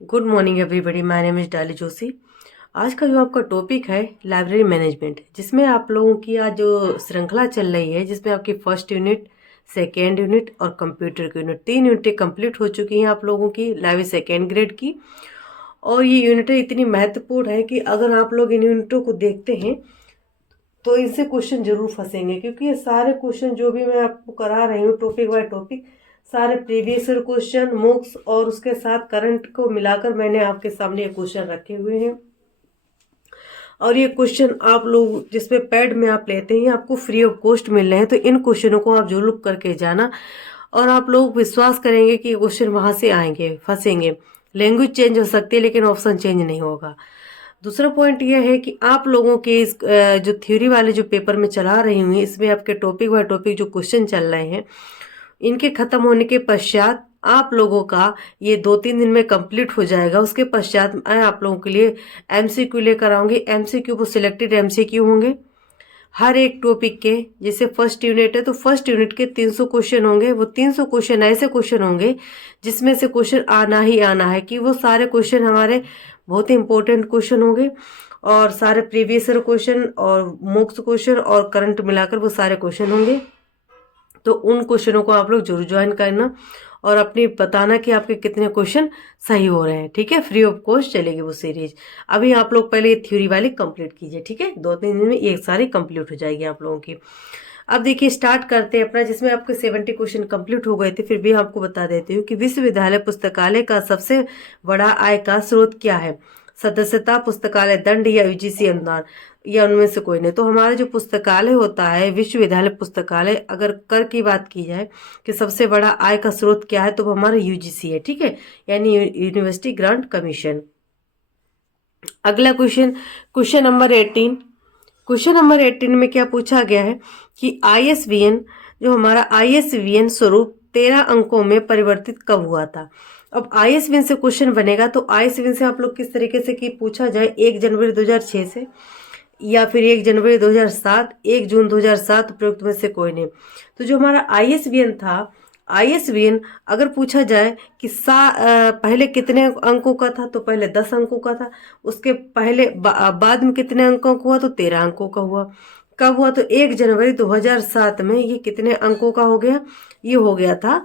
Good morning everybody, my name is डाली जोशी। आज का जो आपका टॉपिक है लाइब्रेरी मैनेजमेंट, जिसमें आप लोगों की आज जो श्रृंखला चल रही है, जिसमें आपकी फर्स्ट यूनिट, सेकेंड यूनिट और कंप्यूटर की यूनिट, 3 यूनिटें कंप्लीट हो चुकी हैं आप लोगों की लाइब्रेरी सेकेंड ग्रेड की। और ये यूनिटें इतनी महत्वपूर्ण है कि अगर आप लोग इन यूनिटों को देखते हैं तो इनसे क्वेश्चन जरूर फंसेंगे, क्योंकि ये सारे क्वेश्चन जो भी मैं आपको करा रही हूँ टॉपिक बाय टॉपिक, सारे प्रीवियस ईयर क्वेश्चन, मॉक्स और उसके साथ करंट को मिलाकर मैंने आपके सामने ये क्वेश्चन रखे हुए हैं। और ये क्वेश्चन आप लोग जिसमें पैड में आप लेते हैं आपको फ्री ऑफ कॉस्ट मिल रहे हैं, तो इन क्वेश्चनों को आप जरूर करके जाना। और आप लोग विश्वास करेंगे कि क्वेश्चन वहां से आएंगे, फंसेंगे। लैंग्वेज चेंज हो सकती है लेकिन ऑप्शन चेंज नहीं होगा। दूसरा पॉइंट यह है कि आप लोगों के इस जो थ्योरी वाले जो पेपर में चला रही हूँ, इसमें आपके टॉपिक बाय टॉपिक जो क्वेश्चन चल रहे हैं, इनके खत्म होने के पश्चात आप लोगों का ये 2-3 दिन में कंप्लीट हो जाएगा। उसके पश्चात मैं आप लोगों के लिए एमसीक्यू लेकर आऊंगी। एमसीक्यू वो सिलेक्टेड एमसीक्यू होंगे हर एक टॉपिक के। जैसे फर्स्ट यूनिट है तो फर्स्ट यूनिट के 300 क्वेश्चन होंगे। वो 300 क्वेश्चन ऐसे क्वेश्चन होंगे जिसमें से क्वेश्चन आना ही आना है, कि वो सारे क्वेश्चन हमारे बहुत ही इंपॉर्टेंट क्वेश्चन होंगे। और सारे प्रीवियस ईयर क्वेश्चन और मॉक्स क्वेश्चन और करंट मिलाकर वो सारे क्वेश्चन होंगे। तो उन क्वेश्चनों को आप लोग जरूर ज्वाइन करना और अपनी बताना कि आपके कितने क्वेश्चन सही हो रहे हैं। ठीक है, फ्री ऑफ कॉस्ट चलेगी वो सीरीज। अभी आप लोग पहले ये थ्योरी वाली कंप्लीट कीजिए। ठीक है, 2-3 दिन में ये सारी कंप्लीट हो जाएगी आप लोगों की। अब देखिए, स्टार्ट करते हैं अपना, जिसमें आपके 70 क्वेश्चन कंप्लीट हो गए थे। फिर भी आपको बता देती हूँ कि विश्वविद्यालय पुस्तकालय का सबसे बड़ा आय का स्रोत क्या है? सदस्यता, पुस्तकालय दंड या यूजीसी अनुदान, या उनमें से कोई नहीं। तो हमारा जो पुस्तकालय होता है, विश्वविद्यालय पुस्तकालय, अगर कर की बात की जाए कि सबसे बड़ा आय का स्रोत क्या है, तो वो हमारा यूजीसी है। ठीक है, यानी यूनिवर्सिटी ग्रांट कमीशन। अगला question, question number 18। Question number 18 में क्या पूछा गया है कि आईएसबीएन, जो हमारा आईएसबीएन स्वरूप 13 अंकों में परिवर्तित कब हुआ था? अब आईएसबीएन से क्वेश्चन बनेगा तो आईएसबीएन से आप लोग किस तरीके से कि पूछा जाए, 1 जनवरी 2006 से, या फिर 1 जनवरी 2007, 1 जून 2007, उपयुक्त में से कोई नहीं। तो जो हमारा आईएसबीएन था, आईएसबीएन अगर पूछा जाए कि पहले कितने अंकों का था, तो पहले 10 अंकों का था। उसके पहले बाद में कितने अंकों का हुआ, तो 13 अंकों का हुआ। कब हुआ, तो 1 जनवरी 2007 में ये कितने अंकों का हो गया? ये हो गया था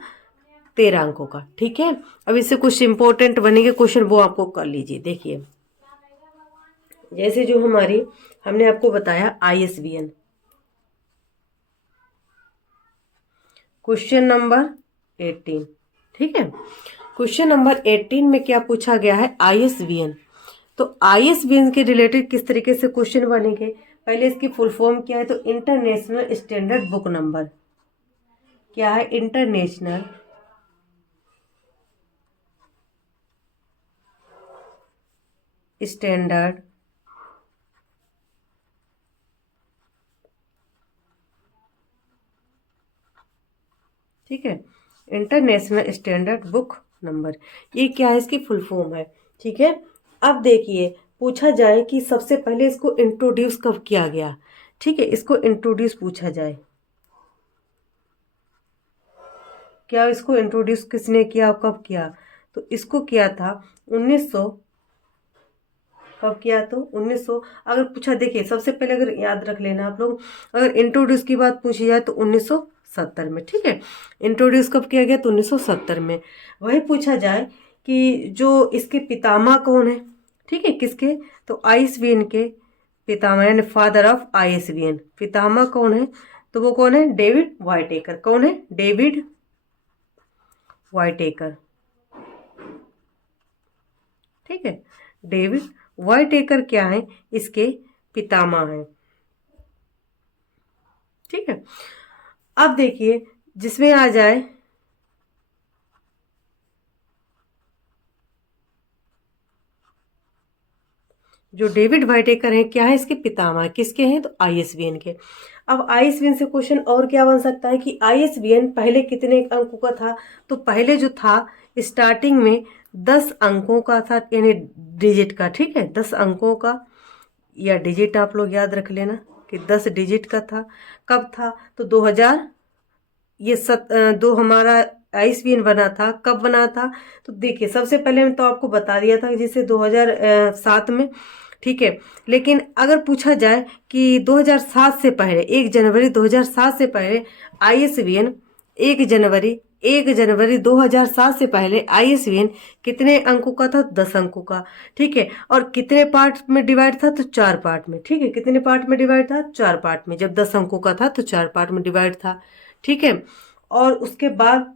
13 अंकों का। ठीक है, अब इससे कुछ इंपॉर्टेंट बनेंगे क्वेश्चन, वो आपको कर लीजिए। देखिए, जैसे जो हमारी हमने आपको बताया आईएसबीएन, क्वेश्चन नंबर 18। ठीक है, क्वेश्चन नंबर 18 में क्या पूछा गया है? आईएसबीएन। तो आईएसबीएन के रिलेटेड किस तरीके से क्वेश्चन बनेंगे? पहले इसकी फुल फॉर्म क्या है? तो इंटरनेशनल स्टैंडर्ड बुक नंबर। क्या है? इंटरनेशनल स्टैंडर्ड ठीक है, इंटरनेशनल स्टैंडर्ड बुक नंबर, ये क्या है? इसकी फुल फॉर्म है। ठीक है, अब देखिए, पूछा जाए कि सबसे पहले इसको इंट्रोड्यूस कब किया गया? ठीक है, इसको इंट्रोड्यूस पूछा जाए, क्या इसको इंट्रोड्यूस किसने किया, कब किया? तो इसको किया था 1900। कब किया? तो 1900। अगर पूछा, देखिए सबसे पहले अगर याद रख लेना आप लोग, अगर इंट्रोड्यूस की बात पूछी जाए तो 1970 में। ठीक है, इंट्रोड्यूस कब किया गया? तो 1970 में। वही पूछा जाए कि जो इसके पितामह कौन है? ठीक है, किसके? तो आईएसबीएन के पितामह, यानी फादर ऑफ आईएसबीएन, पितामह कौन है? तो वो कौन है? डेविड वाइटेकर। कौन है? डेविड वाइटेकर। ठीक है, डेविड वाइटेकर क्या है? इसके पितामह हैं। ठीक है, अब देखिए, जिसमें आ जाए जो डेविड वाइटेकर है, क्या है? इसके पितामह। किसके हैं? तो आईएसबीएन के। अब आईएसबीएन से क्वेश्चन और क्या बन सकता है कि आईएसबीएन पहले कितने अंकों का था? तो पहले जो था स्टार्टिंग में 10 अंकों का था, यानी डिजिट का। ठीक है, 10 अंकों का या डिजिट आप लोग याद रख लेना कि 10 डिजिट का था। कब था? तो 2000, ये दो हमारा आईएसबीएन बना था, कब बना था? तो देखिए सबसे पहले मैं तो आपको बता दिया था जैसे 2007 में, ठीक है। लेकिन अगर पूछा जाए कि 2007 से पहले 1 जनवरी 2007 से पहले आईएसबीएन 1 जनवरी 2007 से पहले आईएसबीएन कितने अंकों का था? 10 अंकों का, ठीक है। और कितने पार्ट में डिवाइड था? तो 4 पार्ट में, ठीक है। कितने पार्ट में डिवाइड था? 4 पार्ट में। जब 10 अंकों का था तो 4 पार्ट में डिवाइड था, ठीक है। और उसके बाद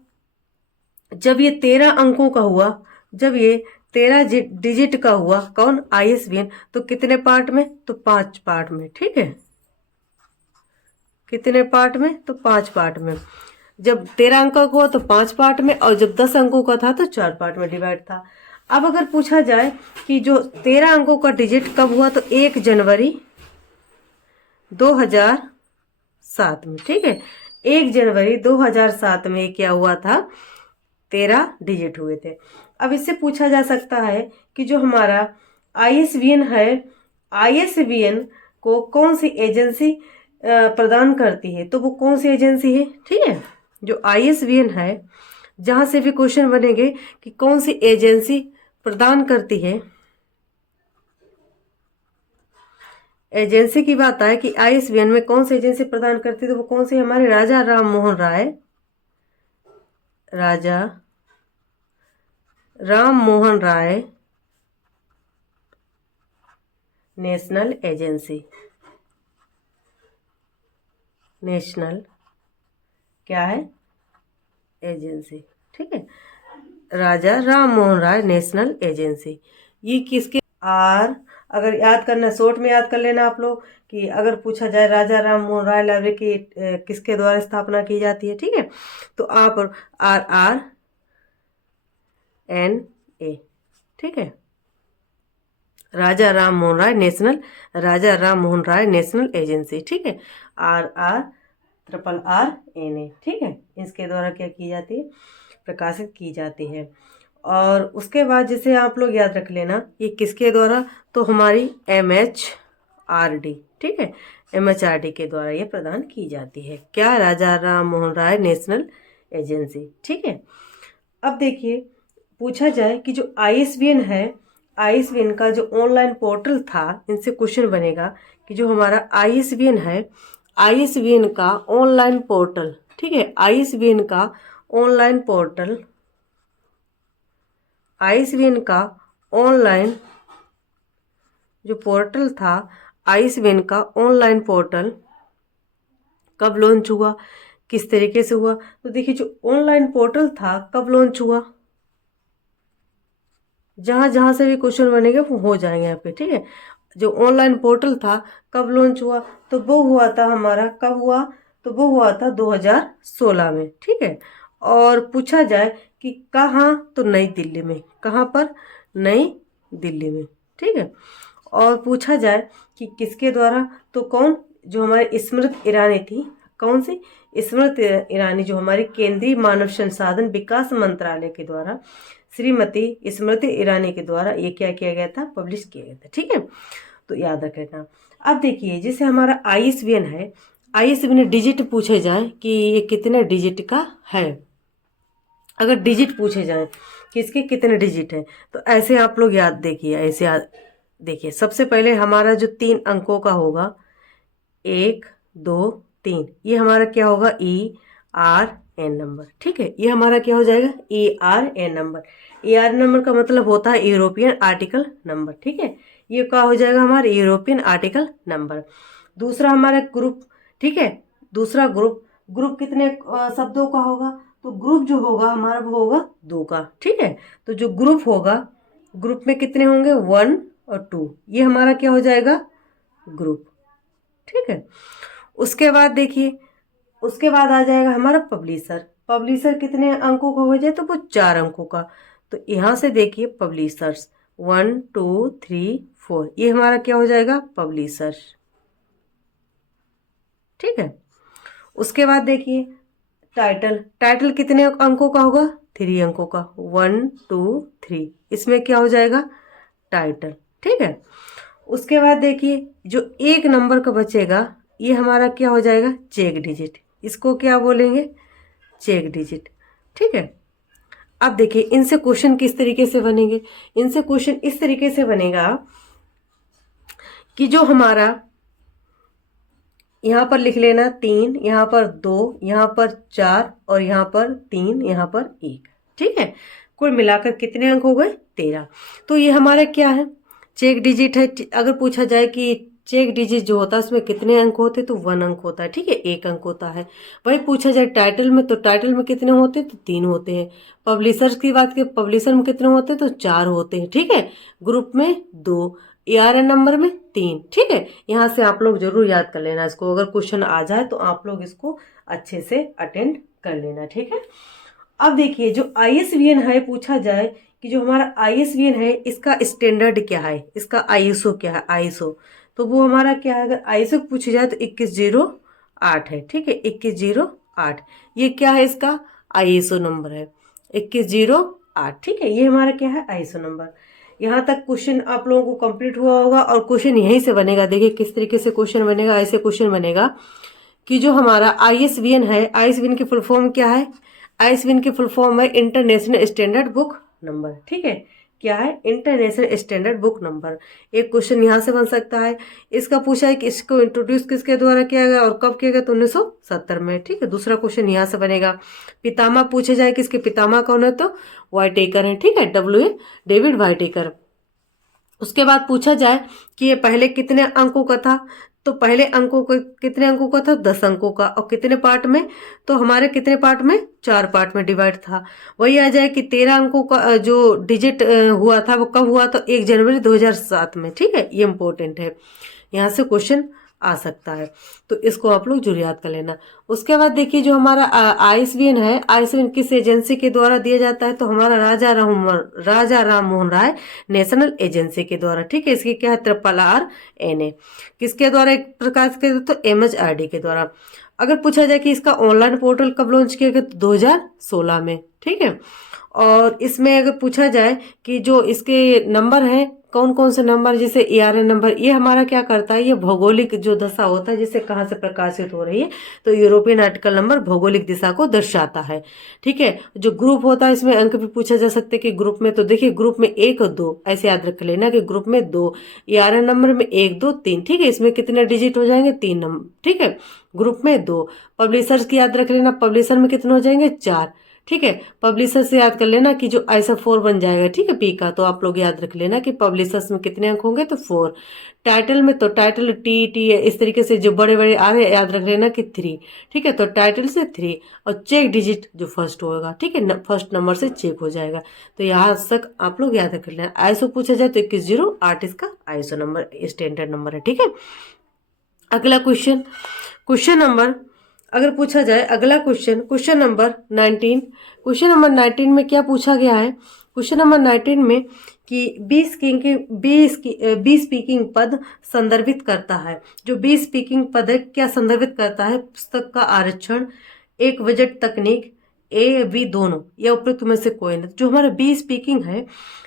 जब ये 13 अंकों का हुआ, जब ये 13 डिजिट का हुआ, कौन? आईएसबीएन, तो कितने पार्ट में? तो 5 पार्ट में, ठीक है। कितने पार्ट में? तो 5 पार्ट में। जब 13 अंक का हुआ तो 5 पार्ट में, और जब 10 अंकों का था तो 4 पार्ट में डिवाइड था। अब अगर पूछा जाए कि जो 13 अंकों का डिजिट कब हुआ, तो 1 जनवरी 2007 में, ठीक है। 1 जनवरी 2007 में क्या हुआ था? 13 डिजिट हुए थे। अब इससे पूछा जा सकता है कि जो हमारा आईएसबीएन है, आईएसबीएन को कौन सी एजेंसी प्रदान करती है? तो वो कौन सी एजेंसी है, ठीक है। जो आईएसबीएन है, जहां से भी क्वेश्चन बनेंगे कि कौन सी एजेंसी प्रदान करती है, एजेंसी की बात आए कि आईएसबीएन में कौन सी एजेंसी प्रदान करती है, तो वो कौन सी? हमारे राजा राम मोहन राय, राजा Ram Mohan Roy national agency, national क्या है? एजेंसी, ठीक है। राजा राम मोहन राय नेशनल एजेंसी, ये किसके? आर, अगर याद करना, शॉर्ट में याद कर लेना आप लोग कि अगर पूछा जाए राजा राम मोहन राय लाइब्रेरी की किसके द्वारा स्थापना की जाती है, ठीक है। तो आप RRNA, ठीक है। राजा राम मोहन राय नेशनल, राजा राम मोहन राय नेशनल एजेंसी, ठीक है। RRNA, ठीक है। इसके द्वारा क्या की जाती है? प्रकाशित की जाती है। और उसके बाद जैसे आप लोग याद रख लेना ये किसके द्वारा? तो हमारी MHRD, ठीक है। MHRD के द्वारा ये प्रदान की जाती है। क्या? राजा राम मोहन राय नेशनल एजेंसी, ठीक है। अब देखिए पूछा जाए कि जो आईएसबीएन है, आईएसबीएन का जो ऑनलाइन पोर्टल था, इनसे क्वेश्चन बनेगा कि जो हमारा आईएसबीएन है, आईएसबीएन का ऑनलाइन पोर्टल, ठीक है। आईएसबीएन का ऑनलाइन पोर्टल, आईएसबीएन का ऑनलाइन जो पोर्टल था, आईएसबीएन का ऑनलाइन पोर्टल कब लॉन्च हुआ, किस तरीके से हुआ? तो देखिए जो ऑनलाइन पोर्टल था कब लॉन्च हुआ, जहां जहां से भी क्वेश्चन बनेंगे वो हो जाएंगे यहाँ पे, ठीक है। जो ऑनलाइन पोर्टल था कब लॉन्च हुआ, तो वो हुआ था हमारा, कब हुआ? तो वो हुआ था 2016 में, ठीक है। और पूछा जाए कि कहाँ, तो नई दिल्ली में। कहाँ पर? नई दिल्ली में, ठीक है। और पूछा जाए कि किसके द्वारा, तो कौन? जो हमारी स्मृति ईरानी थी, कौन सी? स्मृति ईरानी, जो हमारी केंद्रीय मानव संसाधन विकास मंत्रालय के द्वारा, श्रीमती स्मृति ईरानी के द्वारा ये क्या किया गया था? पब्लिश किया गया था, ठीक है। तो याद रख लेना। अब देखिए जैसे हमारा आईएसबीएन है, आईएसबीएन डिजिट पूछे जाए कि ये कितने डिजिट का है, अगर डिजिट पूछे जाए किसके कितने डिजिट है, तो ऐसे आप लोग याद देखिए, ऐसे याद देखिए। सबसे पहले हमारा जो 3 अंकों का होगा, 1 2 3, ये हमारा क्या होगा? ERN नंबर, ठीक है। ये हमारा क्या हो जाएगा? ERN number. ERN नंबर का मतलब होता है यूरोपियन आर्टिकल नंबर, ठीक है। ये क्या हो जाएगा? हमारा यूरोपियन आर्टिकल नंबर। दूसरा हमारा ग्रुप, ठीक है। दूसरा ग्रुप, ग्रुप कितने शब्दों का होगा? तो ग्रुप जो होगा हमारा वो होगा 2 का, ठीक है। तो जो ग्रुप होगा, ग्रुप में कितने होंगे? 1 और 2, ये हमारा क्या हो जाएगा? ग्रुप, ठीक है। उसके बाद देखिए, उसके बाद आ जाएगा हमारा पब्लिशर। पब्लिशर कितने अंकों का हो जाए? तो वो 4 अंकों का। तो यहाँ से देखिए पब्लिशर्स 1 2 3 4, ये हमारा क्या हो जाएगा? पब्लिशर, ठीक है। उसके बाद देखिए टाइटल, टाइटल कितने अंकों का होगा? 3 अंकों का, 1 2 3, इसमें क्या हो जाएगा? टाइटल, ठीक है। उसके बाद देखिए जो 1 नंबर का बचेगा, ये हमारा क्या हो जाएगा? Check digit. इसको क्या बोलेंगे? चेक डिजिट, ठीक है। अब देखिए इनसे क्वेश्चन किस तरीके से बनेंगे। इनसे क्वेश्चन इस तरीके से बनेगा कि जो हमारा यहाँ पर लिख लेना 3, यहाँ पर 2, यहाँ पर 4 और यहाँ पर 3, यहाँ पर 1, ठीक है। कुल मिलाकर कितने अंक हो गए? 13। तो ये हमारा क्या है? चेक डिजिट है। अगर पूछा जाए कि चेक डिजिट जो होता है उसमें कितने अंक होते, तो 1 अंक होता है, ठीक है, 1 अंक होता है। वही पूछा जाए टाइटल में, तो टाइटल में कितने होते हैं, तो 3 होते हैं। पब्लिशर्स की बात करें, पब्लिशर में कितने होते हैं, तो 4 होते हैं, ठीक है। ग्रुप में 2, ARN नंबर में 3, ठीक है। यहाँ से आप लोग जरूर याद कर लेना इसको, अगर क्वेश्चन आ जाए तो आप लोग इसको अच्छे से अटेंड कर लेना, ठीक है। अब देखिए जो ISBN है, पूछा जाए कि जो हमारा ISBN है इसका स्टैंडर्ड क्या है, इसका ISO क्या है, ISO, तो वो हमारा क्या है, अगर ISO पूछी जाए तो 2108 है, ठीक है, 2108। ये क्या है, इसका ISO नंबर है 2108, ठीक है। ये हमारा क्या है, ISO नंबर। यहाँ तक क्वेश्चन आप लोगों को कंप्लीट हुआ होगा और क्वेश्चन यहीं से बनेगा। देखिए किस तरीके से क्वेश्चन बनेगा। ऐसे क्वेश्चन बनेगा कि जो हमारा ISBN है, ISBN की फुल फॉर्म क्या है, ISBN की फुल फॉर्म है इंटरनेशनल स्टैंडर्ड बुक नंबर, ठीक है। क्या है, इंटरनेशनल स्टैंडर्ड बुक नंबर। एक क्वेश्चन यहाँ से बन सकता है। इसका पूछा है कि इसको इंट्रोड्यूस किसके द्वारा किया गया और कब किया गया, तो 1970 में, ठीक है। दूसरा क्वेश्चन यहाँ से बनेगा। पितामह पूछे जाए कि इसके पितामह कौन है, तो वाइटेकर है, ठीक है, WA डेविड वाइटेकर। उसके बाद पूछा जाए कि ये पहले कितने अंकों का था, तो पहले अंकों को कितने अंकों का था, 10 अंकों का, और कितने पार्ट में, तो हमारे कितने पार्ट में, 4 पार्ट में डिवाइड था। वही आ जाए कि 13 अंकों का जो डिजिट हुआ था वो कब हुआ, तो 1 जनवरी 2007 में, ठीक है। ये इंपॉर्टेंट है, यहाँ से क्वेश्चन आ सकता है, तो इसको आप लोग जरूर याद कर लेना। उसके बाद देखिए जो हमारा ISBN है, ISBN किस एजेंसी के द्वारा दिया जाता है, तो हमारा राजा राम मोहन राय नेशनल एजेंसी के द्वारा, ठीक है। इसकी क्या है, RRNA। किसके द्वारा एक प्रकाश के, तो MHRD के द्वारा। अगर पूछा जाए कि इसका ऑनलाइन पोर्टल कब लॉन्च किया गया, तो 2016 में, ठीक है। और इसमें अगर पूछा जाए कि जो इसके नंबर हैं, कौन कौन से नंबर, जैसे ARN नंबर, ये हमारा क्या करता है, ये भौगोलिक जो दशा होता है, जैसे कहाँ से प्रकाशित हो रही है, तो यूरोपियन आर्टिकल नंबर भौगोलिक दिशा को दर्शाता है, ठीक है। जो ग्रुप होता है, इसमें अंक भी पूछा जा सकता है कि ग्रुप में, तो देखिए ग्रुप में 1 और 2, ऐसे याद रख लेना कि ग्रुप में 2, ARN नंबर में 1 2 3, ठीक है। इसमें कितने डिजिट हो जाएंगे, 3 नंबर, ठीक है, ग्रुप में 2। पब्लिशर्स की याद रख लेना, पब्लिशर में कितने हो जाएंगे, 4, ठीक है। पब्लिशर से याद कर लेना कि जो ऐसा 4 बन जाएगा, ठीक है, P का, तो आप लोग याद रख लेना कि पब्लिशर्स में कितने अंक होंगे, तो 4। टाइटल में, तो टाइटल T है, इस तरीके से जो बड़े बड़े आ रहे हैं याद रख लेना कि 3, ठीक है। तो टाइटल से 3, और चेक डिजिट जो फर्स्ट होगा, ठीक है, फर्स्ट नंबर से चेक हो जाएगा। तो यहाँ तक आप लोग याद रख लेना। ISO पूछा जाए तो 2108 इसका ISO नंबर स्टैंडर्ड नंबर है, ठीक है। अगला क्वेश्चन नंबर, अगर पूछा जाए अगला क्वेश्चन नंबर 19। क्वेश्चन नंबर 19 में क्या पूछा गया है, क्वेश्चन नंबर 19 में कि बी स्पीकिंग पद संदर्भित करता है। जो बी स्पीकिंग पद है क्या संदर्भित करता है, पुस्तक का आरक्षण, एक बजट तकनीक, A B दोनों, या उपयुक्त में से कोई नहीं। जो हमारा बी स्पीकिंग है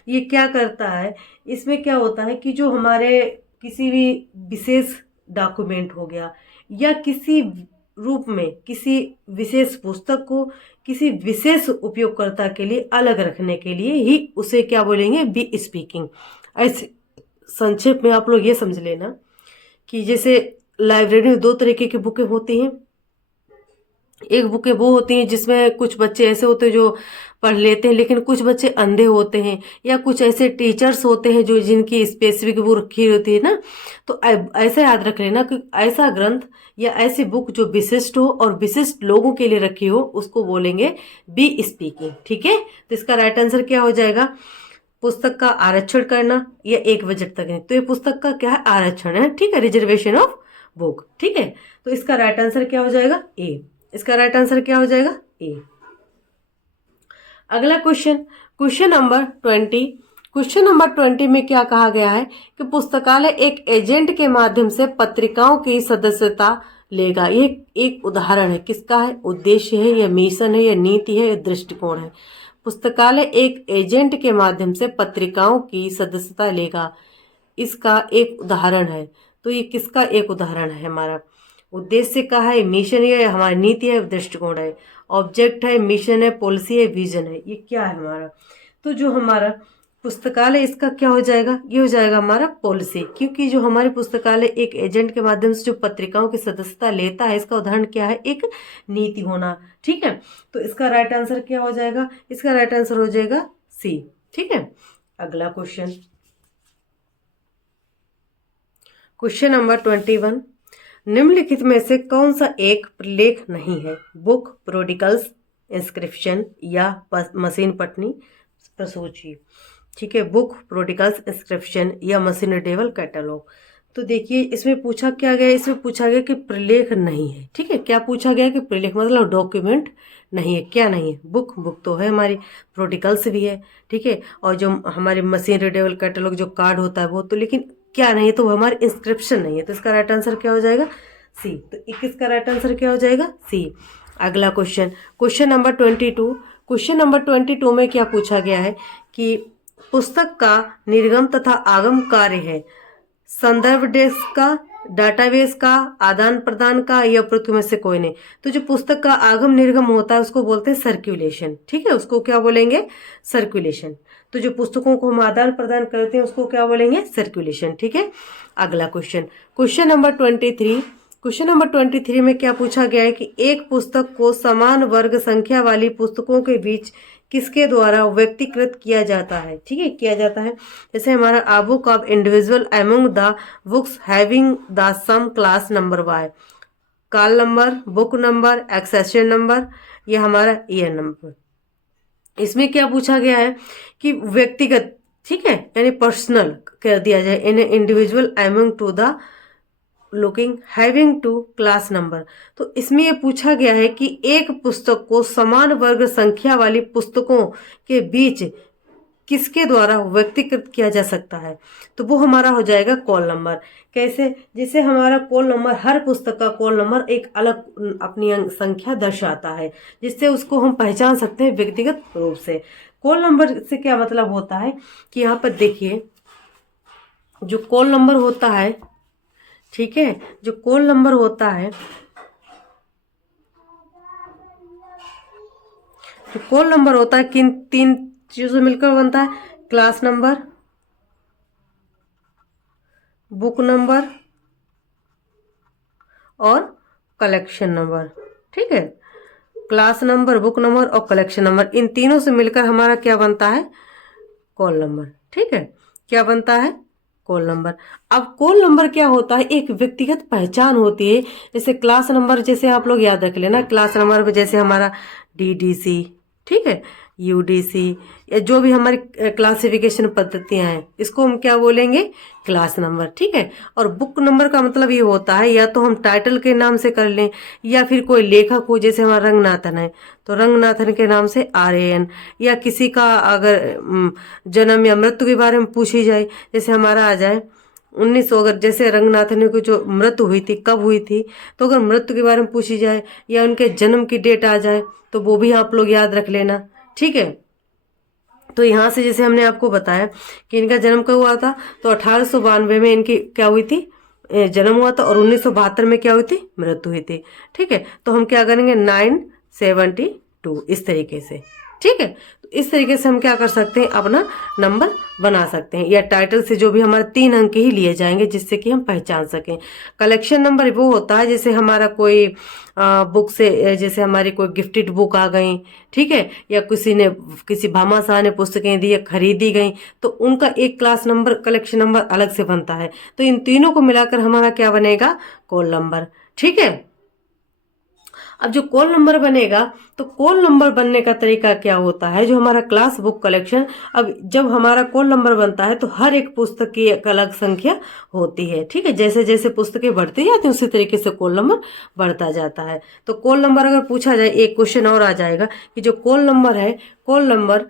ये क्या करता है, इसमें क्या होता है कि जो हमारे किसी भी विशेष डॉक्यूमेंट हो गया, या किसी रूप में किसी विशेष पुस्तक को किसी विशेष उपयोगकर्ता के लिए अलग रखने के लिए ही उसे क्या बोलेंगे, बी स्पीकिंग। ऐसे संक्षेप में आप लोग ये समझ लेना कि जैसे लाइब्रेरी में 2 तरीके की बुकें होती हैं। एक बुकें वो होती हैं जिसमें कुछ बच्चे ऐसे होते हैं जो पढ़ लेते हैं, लेकिन कुछ बच्चे अंधे होते हैं, या कुछ ऐसे टीचर्स होते हैं जो जिनकी स्पेसिफिक बुक रखी होती है ना। तो ऐसा याद रख लेना कि ऐसा ग्रंथ या ऐसी बुक जो विशिष्ट हो और विशिष्ट लोगों के लिए रखी हो उसको बोलेंगे बी स्पीकिंग, ठीक है। तो इसका राइट आंसर क्या हो जाएगा, पुस्तक का आरक्षण करना या एक बजट तक। तो ये पुस्तक का क्या है, आरक्षण है, ठीक है, रिजर्वेशन ऑफ बुक, ठीक है। तो इसका राइट आंसर क्या हो जाएगा, ए। इसका राइट आंसर क्या हो जाएगा, ए। अगला क्वेश्चन नंबर 20। क्वेश्चन नंबर 20 में क्या कहा गया है कि पुस्तकालय एक एजेंट के माध्यम से पत्रिकाओं की सदस्यता लेगा। ये एक उदाहरण है, किसका है, उद्देश्य है या मिशन है या नीति है या दृष्टिकोण है। पुस्तकालय एक एजेंट के माध्यम से पत्रिकाओं की सदस्यता लेगा, इसका एक उदाहरण है। तो ये किसका एक उदाहरण है, हमारा उद्देश्य का है, मिशन है, हमारी नीति है, दृष्टिकोण है। ऑब्जेक्ट है, मिशन है, पॉलिसी है, विजन है। ये क्या है हमारा? तो जो हमारा पुस्तकालय इसका क्या हो जाएगा? ये हो जाएगा हमारा पॉलिसी, क्योंकि जो हमारे पुस्तकालय एक एजेंट के माध्यम से जो पत्रिकाओं की सदस्यता लेता है, इसका उदाहरण क्या है? एक नीति होना। ठीक है, तो इसका राइट आंसर क्या हो जाएगा? इसका राइट आंसर हो जाएगा सी। ठीक है, अगला क्वेश्चन, क्वेश्चन नंबर 21, निम्नलिखित में से कौन सा एक प्रलेख नहीं है? बुक, प्रोडिकल्स, इंस्क्रिप्शन या मशीन पटनी प्रसूची। ठीक है, बुक, प्रोडिकल्स, इंस्क्रिप्शन या मशीन रीडेबल कैटलॉग। तो देखिए इसमें पूछा क्या गया? इसमें पूछा गया कि प्रलेख नहीं है। ठीक है, क्या पूछा गया? कि प्रलेख मतलब डॉक्यूमेंट नहीं है। क्या नहीं है? बुक, बुक तो है हमारी, प्रोडिकल्स भी है। ठीक है, और जो हमारी मशीन रीडेबल कैटलॉग जो कार्ड होता है वो तो, लेकिन क्या नहीं है? तो हमारे इंस्क्रिप्शन नहीं है। तो इसका राइट आंसर क्या हो जाएगा? सी। तो 21 का राइट आंसर क्या हो जाएगा? सी। अगला question, question number 22, question number 22 में क्या पूछा गया है? कि पुस्तक का निर्गम तथा आगम कार्य है संदर्भ डेस्क का, डाटाबेस का, आदान प्रदान का या उपरोक्त में से कोई नहीं। तो जो पुस्तक का आगम निर्गम होता है उसको बोलते हैं सर्कुलेशन। ठीक है, उसको क्या बोलेंगे? सर्कुलेशन। तो जो पुस्तकों को हम आदान प्रदान करते हैं उसको क्या बोलेंगे? सर्कुलेशन। ठीक है, अगला question, question number 23, question number 23 में क्या पूछा गया है? कि एक पुस्तक को समान वर्ग संख्या वाली पुस्तकों के बीच किसके द्वारा व्यक्तिकृत किया जाता है? ठीक है, किया जाता है। जैसे हमारा आ book of individual among the books having the same class number by call number, book number, accession number, ये हमारा ईयर नंबर। इसमें क्या पूछा गया है? कि व्यक्तिगत, ठीक है, यानी पर्सनल कर दिया जाए, in individual among to the looking having to class number. तो इसमें यह पूछा गया है कि एक पुस्तक को समान वर्ग संख्या वाली पुस्तकों के बीच किसके द्वारा व्यक्तिकृत किया जा सकता है? तो वो हमारा हो जाएगा कॉल नंबर। कैसे? जैसे हमारा कॉल नंबर, हर पुस्तक का कॉल नंबर एक अलग अपनी संख्या दर्शाता है, जिससे उसको हम पहचान सकते हैं व्यक्तिगत रूप से। कॉल नंबर से क्या मतलब होता है? कि यहाँ पर देखिए जो कॉल नंबर होता है, ठीक है, जो कॉल नंबर होता है, जो कॉल नंबर होता है किन तीन चीजों से मिलकर बनता है? क्लास नंबर, बुक नंबर और कलेक्शन नंबर। ठीक है, क्लास नंबर, बुक नंबर और कलेक्शन नंबर, इन तीनों से मिलकर हमारा क्या बनता है? Call number. ठीक है, क्या बनता है? Call number. अब कॉल नंबर क्या होता है? एक व्यक्तिगत पहचान होती है। जैसे क्लास नंबर, जैसे आप लोग याद रख लेना, क्लास नंबर में जैसे हमारा डीडीसी, ठीक है, यूडीसी, या जो भी हमारी क्लासिफिकेशन पद्धतियां हैं, इसको हम क्या बोलेंगे? Class number. ठीक है, और बुक नंबर का मतलब ये होता है, या तो हम टाइटल के नाम से कर लें, या फिर कोई लेखक हो, जैसे हमारा रंगनाथन है तो रंगनाथन के नाम से RAN, या किसी का अगर जन्म या मृत्यु के बारे में पूछी जाए, जैसे हमारा आ जाए 1900, अगर जैसे रंगनाथन की जो मृत्यु हुई थी कब हुई थी, तो अगर मृत्यु के बारे में पूछी जाए या उनके जन्म की डेट आ जाए तो वो भी आप लोग याद रख लेना। ठीक है, तो यहाँ से जैसे हमने आपको बताया कि इनका जन्म कब हुआ था, तो 1892 में इनकी क्या हुई थी? जन्म हुआ था, और 1972 में क्या हुई थी? मृत्यु हुई थी। ठीक है, तो हम क्या करेंगे? 972, इस तरीके से। ठीक है, तो इस तरीके से हम क्या कर सकते हैं? अपना नंबर बना सकते हैं, या टाइटल से जो भी हमारे 3 अंक ही लिए जाएंगे, जिससे कि हम पहचान सकें। कलेक्शन नंबर वो होता है जैसे हमारा कोई बुक से, जैसे हमारी कोई गिफ्टेड बुक आ गई, ठीक है, या किसी भामाशाह ने पुस्तकें दी या खरीदी गई, तो उनका एक क्लास नंबर, कलेक्शन नंबर अलग से बनता है। तो इन तीनों को मिलाकर हमारा क्या बनेगा? Call number. ठीक है, अब जो कॉल नंबर बनेगा, तो कॉल नंबर बनने का तरीका क्या होता है? जो हमारा क्लास, बुक, कलेक्शन, अब जब हमारा कॉल नंबर बनता है तो हर एक पुस्तक की एक अलग संख्या होती है। ठीक है, जैसे जैसे पुस्तकें बढ़ती जाती हैं उसी तरीके से कॉल नंबर बढ़ता जाता है। तो कॉल नंबर अगर पूछा जाए, एक क्वेश्चन और आ जाएगा कि जो कॉल नंबर है, कॉल नंबर,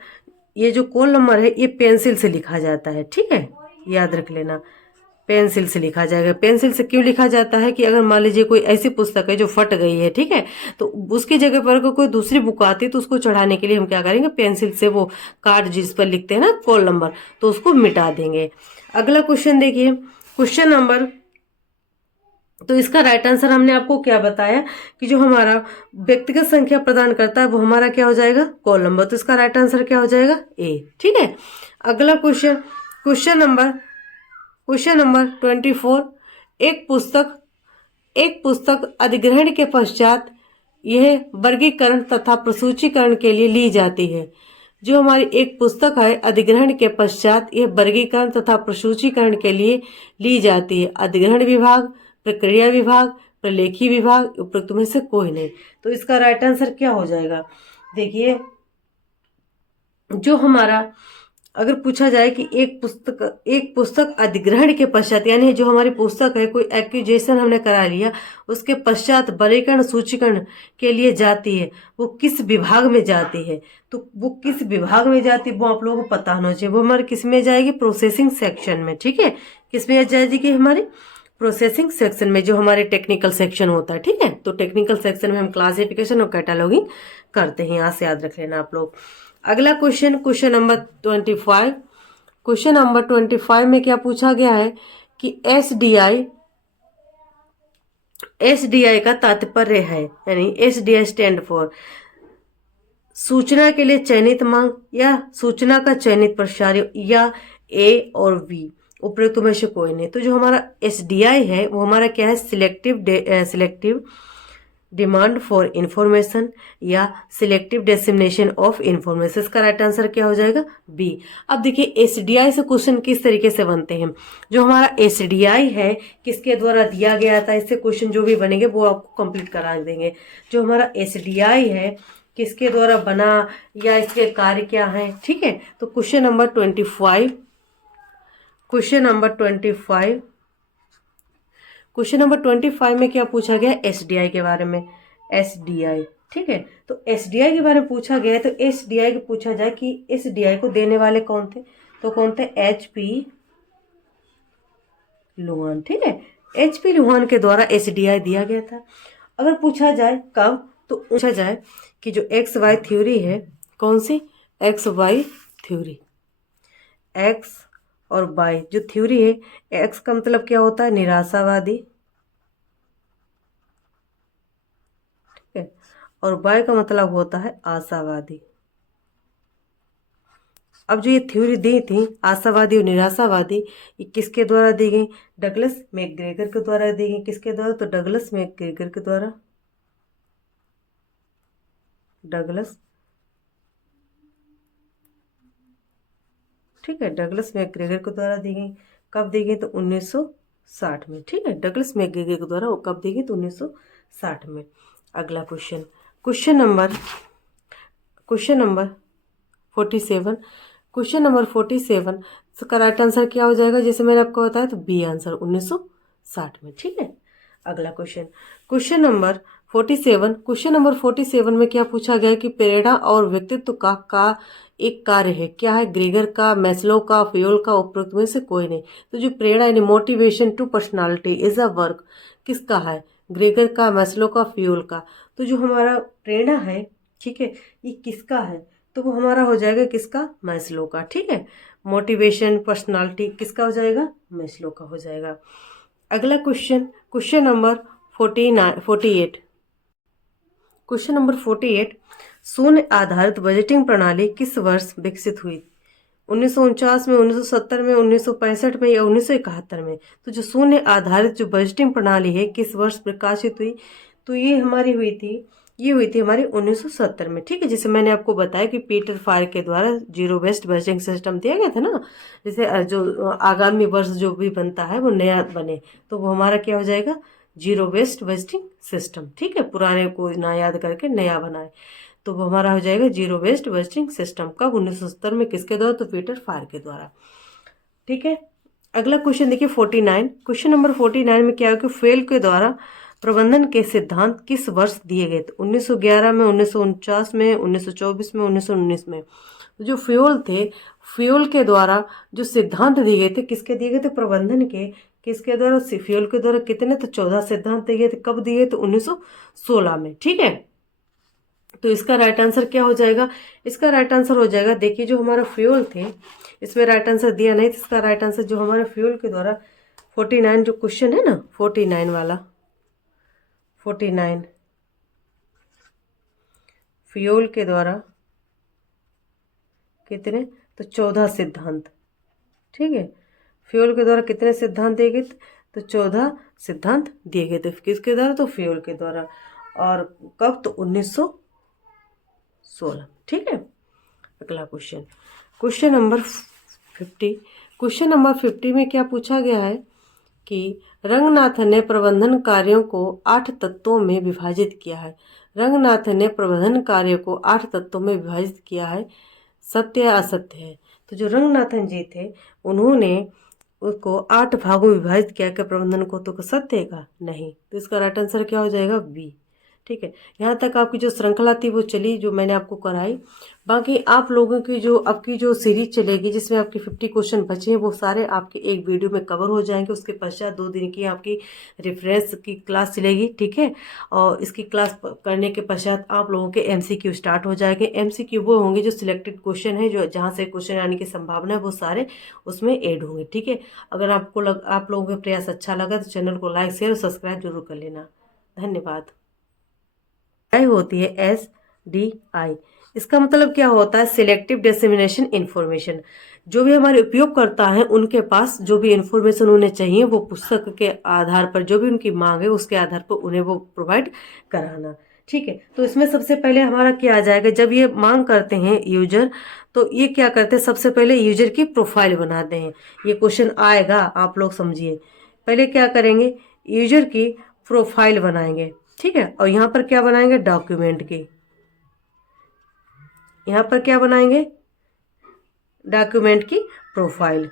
ये जो कॉल नंबर है ये पेंसिल से लिखा जाता है। ठीक है, याद रख लेना, पेंसिल से लिखा जाएगा। पेंसिल से क्यों लिखा जाता है? कि अगर मान लीजिए कोई ऐसी पुस्तक है जो फट गई है, ठीक है, तो उसकी जगह पर अगर कोई दूसरी बुक आती है तो उसको चढ़ाने के लिए हम क्या करेंगे? पेंसिल से वो कार्ड जिस पर लिखते हैं ना कॉल नंबर, तो उसको मिटा देंगे। अगला क्वेश्चन देखिए, क्वेश्चन नंबर तो इसका राइट आंसर हमने आपको क्या बताया कि जो हमारा व्यक्तिगत संख्या प्रदान करता है वो हमारा क्या हो जाएगा, कॉलम नंबर। तो इसका राइट आंसर क्या हो जाएगा, ए। ठीक है, अगला क्वेश्चन, क्वेश्चन नंबर 24। एक पुस्तक अधिग्रहण के पश्चात यह वर्गीकरण तथा प्रसूचीकरण के लिए ली जाती है। जो हमारी एक पुस्तक है अधिग्रहण के पश्चात यह वर्गीकरण तथा प्रसूचीकरण के लिए ली जाती है। अधिग्रहण विभाग, प्रक्रिया विभाग, प्रलेखी विभाग, उपरोक्त में से कोई नहीं। तो इसका राइट आंसर क्या हो जाएगा, देखिए जो हमारा अगर पूछा जाए कि एक पुस्तक अधिग्रहण के पश्चात, यानी जो हमारी पुस्तक है कोई एक्विजिशन हमने करा लिया, उसके पश्चात वर्गीकरण सूचीकरण के लिए जाती है, वो किस विभाग में जाती है। तो वो किस विभाग में जाती है वो आप लोगों को पता होना चाहिए। वो हमारे किस में जाएगी, प्रोसेसिंग सेक्शन में। ठीक है, किस में जाएगी, हमारी प्रोसेसिंग सेक्शन में, जो हमारे टेक्निकल सेक्शन होता है। ठीक है, तो टेक्निकल सेक्शन में हम क्लासिफिकेशन और कैटालॉगिंग करते हैं, यहाँ से याद रख लेना आप लोग। अगला क्वेश्चन नंबर 25। क्वेश्चन नंबर 25 में क्या पूछा गया है कि एसडीआई का तात्पर्य है, यानी एसडीआई स्टैंड फॉर सूचना के लिए चयनित मांग या सूचना का चयनित प्रसार, या ए और बी, उपरोक्त में से कोई नहीं। तो जो हमारा एसडीआई है वो हमारा क्या है, सिलेक्टिव डिमांड फॉर इंफॉर्मेशन या सिलेक्टिव डिसेमिनेशन ऑफ इंफॉर्मेशन। इसका राइट आंसर क्या हो जाएगा, बी। अब देखिए एसडीआई से क्वेश्चन किस तरीके से बनते हैं। जो हमारा एसडीआई है किसके द्वारा दिया गया था, इससे क्वेश्चन जो भी बनेंगे वो आपको कंप्लीट करा देंगे। जो हमारा एसडीआई है किसके द्वारा बना या इसके कार्य क्या है। ठीक है, तो क्वेश्चन नंबर 25, क्वेश्चन नंबर 25 में क्या पूछा गया, एसडीआई के बारे में। एसडीआई, ठीक है, तो एसडीआई के बारे में पूछा गया है। तो एसडीआई को पूछा जाए कि एसडीआई को देने वाले कौन थे, तो कौन थे, एचपी लुहान। ठीक है, एचपी लुहान के द्वारा एसडीआई दिया गया था। अगर पूछा जाए कब, तो पूछा जाए कि जो एक्स वाई थ्योरी है, कौन सी, एक्स वाई थ्योरी, एक्स और वाई जो थ्योरी है, एक्स का मतलब क्या होता है, निराशावादी, ठीक है, और वाई का मतलब होता है आशावादी। अब जो ये थ्योरी दी थी आशावादी और निराशावादी, ये किसके द्वारा दी गई, डगलस मैकग्रेगर के द्वारा दी गई। किसके द्वारा, तो डगलस मैकग्रेगर के द्वारा, डगलस, ठीक है, डगलस मैकग्रेगर के द्वारा दी गई। कब दी गई, तो 1960 में। ठीक है, डगलस मैकग्रेगर के द्वारा वो कब दी गई, तो 1960 में। अगला question, question number 47। Question number 47 इसका राइट आंसर क्या हो जाएगा, जैसे मैंने आपको बताया, तो बी आंसर 1960 में। ठीक है, अगला क्वेश्चन, क्वेश्चन नंबर 47 में क्या पूछा गया कि प्रेरणा और व्यक्तित्व का एक कार्य है, क्या है, ग्रेगर का, मैस्लो का, फ्यूल का, उपरोक्त में से कोई नहीं। तो जो प्रेरणा यानी motivation to personality is a work, किसका है, ग्रेगर का, मैस्लो का, फ्यूल का। तो जो हमारा प्रेरणा है, ठीक है, ये किसका है, तो वो हमारा हो जाएगा किसका, मैस्लो का। ठीक है, मोटिवेशन पर्सनालिटी किसका हो जाएगा, मैस्लो का हो जाएगा। अगला question, question number 48। Question number 48, शून्य आधारित बजटिंग प्रणाली किस वर्ष विकसित हुई, 1949 में, 1970 में, 1965 में या 1971 में। तो जो शून्य आधारित जो बजटिंग प्रणाली है किस वर्ष प्रकाशित हुई, तो ये हुई थी हमारी 1970 में। ठीक है, जैसे मैंने आपको बताया कि पीटर फायर के द्वारा जीरो बेस्ड बजटिंग सिस्टम दिया गया था ना, जैसे जो आगामी वर्ष जो भी बनता है वो नया बने, तो वो हमारा क्या हो जाएगा, जीरो बेस्ड बजटिंग सिस्टम। ठीक है, पुराने को ना याद करके नया बनाए, तो वो हमारा हो जाएगा जीरो बेस्ड बजटिंग सिस्टम। कब, 1970 में, किसके द्वारा, तो पीटर फायर के द्वारा। ठीक है, अगला क्वेश्चन देखिए 49। क्वेश्चन नंबर 49 में क्या है कि फेल के द्वारा प्रबंधन के सिद्धांत किस वर्ष दिए गए थे, 1911 में, 1949 में, 1924 में, 1919 में। तो जो फ्यूल के द्वारा जो सिद्धांत दिए गए थे, किसके दिए गए थे, प्रबंधन के, किसके द्वारा, फ्यूल के द्वारा। कितने, तो 14 सिद्धांत दिए गए थे। कब दिए गए, तो 1916 में। ठीक है, तो इसका राइट आंसर क्या हो जाएगा, इसका राइट आंसर हो जाएगा, देखिए जो हमारा फ्यूल थे, इसमें राइट आंसर दिया नहीं, तो इसका राइट आंसर जो हमारे फ्यूल के द्वारा 49 जो क्वेश्चन है ना 49 वाला, 49 फ्यूल के द्वारा कितने, तो 14 सिद्धांत। ठीक है, फ्यूल के द्वारा कितने सिद्धांत दिए गए, तो 14 सिद्धांत दिए गए थे। किसके द्वारा, तो फ्यूल के द्वारा। और कब, तो 1916। ठीक है, अगला question, question number 50। Question number 50 में क्या पूछा गया है कि रंगनाथन ने प्रबंधन कार्यों को 8 तत्वों में विभाजित किया है। रंगनाथन ने प्रबंधन कार्यों को 8 तत्वों में विभाजित किया है, सत्य या असत्य है। तो जो रंगनाथन जी थे उन्होंने उसको 8 भागों में विभाजित किया कि प्रबंधन को, तो सत्य है का, नहीं। तो इसका राइट आंसर क्या हो जाएगा, बी। ठीक है, यहाँ तक आपकी जो श्रृंखला थी वो चली, जो मैंने आपको कराई। बाकी आप लोगों की जो आपकी जो सीरीज चलेगी जिसमें आपके 50 क्वेश्चन बचे हैं वो सारे आपके एक वीडियो में कवर हो जाएंगे। उसके पश्चात 2 दिन की आपकी रेफरेंस की क्लास चलेगी। ठीक है, और इसकी क्लास करने के पश्चात आप लोगों के MCQ स्टार्ट हो जाएंगे। MCQ वो होंगे जो सिलेक्टेड क्वेश्चन है, जो जहाँ से क्वेश्चन आने की संभावना है वो सारे उसमें ऐड होंगे। ठीक है, अगर आप लोगों का प्रयास अच्छा लगा तो चैनल को लाइक शेयर और सब्सक्राइब जरूर कर लेना। धन्यवाद। होती है SDI, इसका मतलब क्या होता है, सिलेक्टिव डिसेमिनेशन इंफॉर्मेशन। जो भी हमारे उपयोगकर्ता हैं उनके पास जो भी इंफॉर्मेशन उन्हें चाहिए वो पुस्तक के आधार पर, जो भी उनकी मांग है उसके आधार पर उन्हें वो प्रोवाइड कराना। ठीक है, तो इसमें सबसे पहले हमारा क्या आ जाएगा, जब ये मांग करते हैं यूजर, तो ये क्या करते हैं, सबसे पहले यूजर की प्रोफाइल बनाते हैं। ये क्वेश्चन आएगा, आप लोग समझिए। पहले क्या करेंगे, यूजर की प्रोफाइल बनाएंगे। ठीक है, और यहाँ पर क्या बनाएंगे, डॉक्यूमेंट की। यहाँ पर क्या बनाएंगे, डॉक्यूमेंट की प्रोफाइल।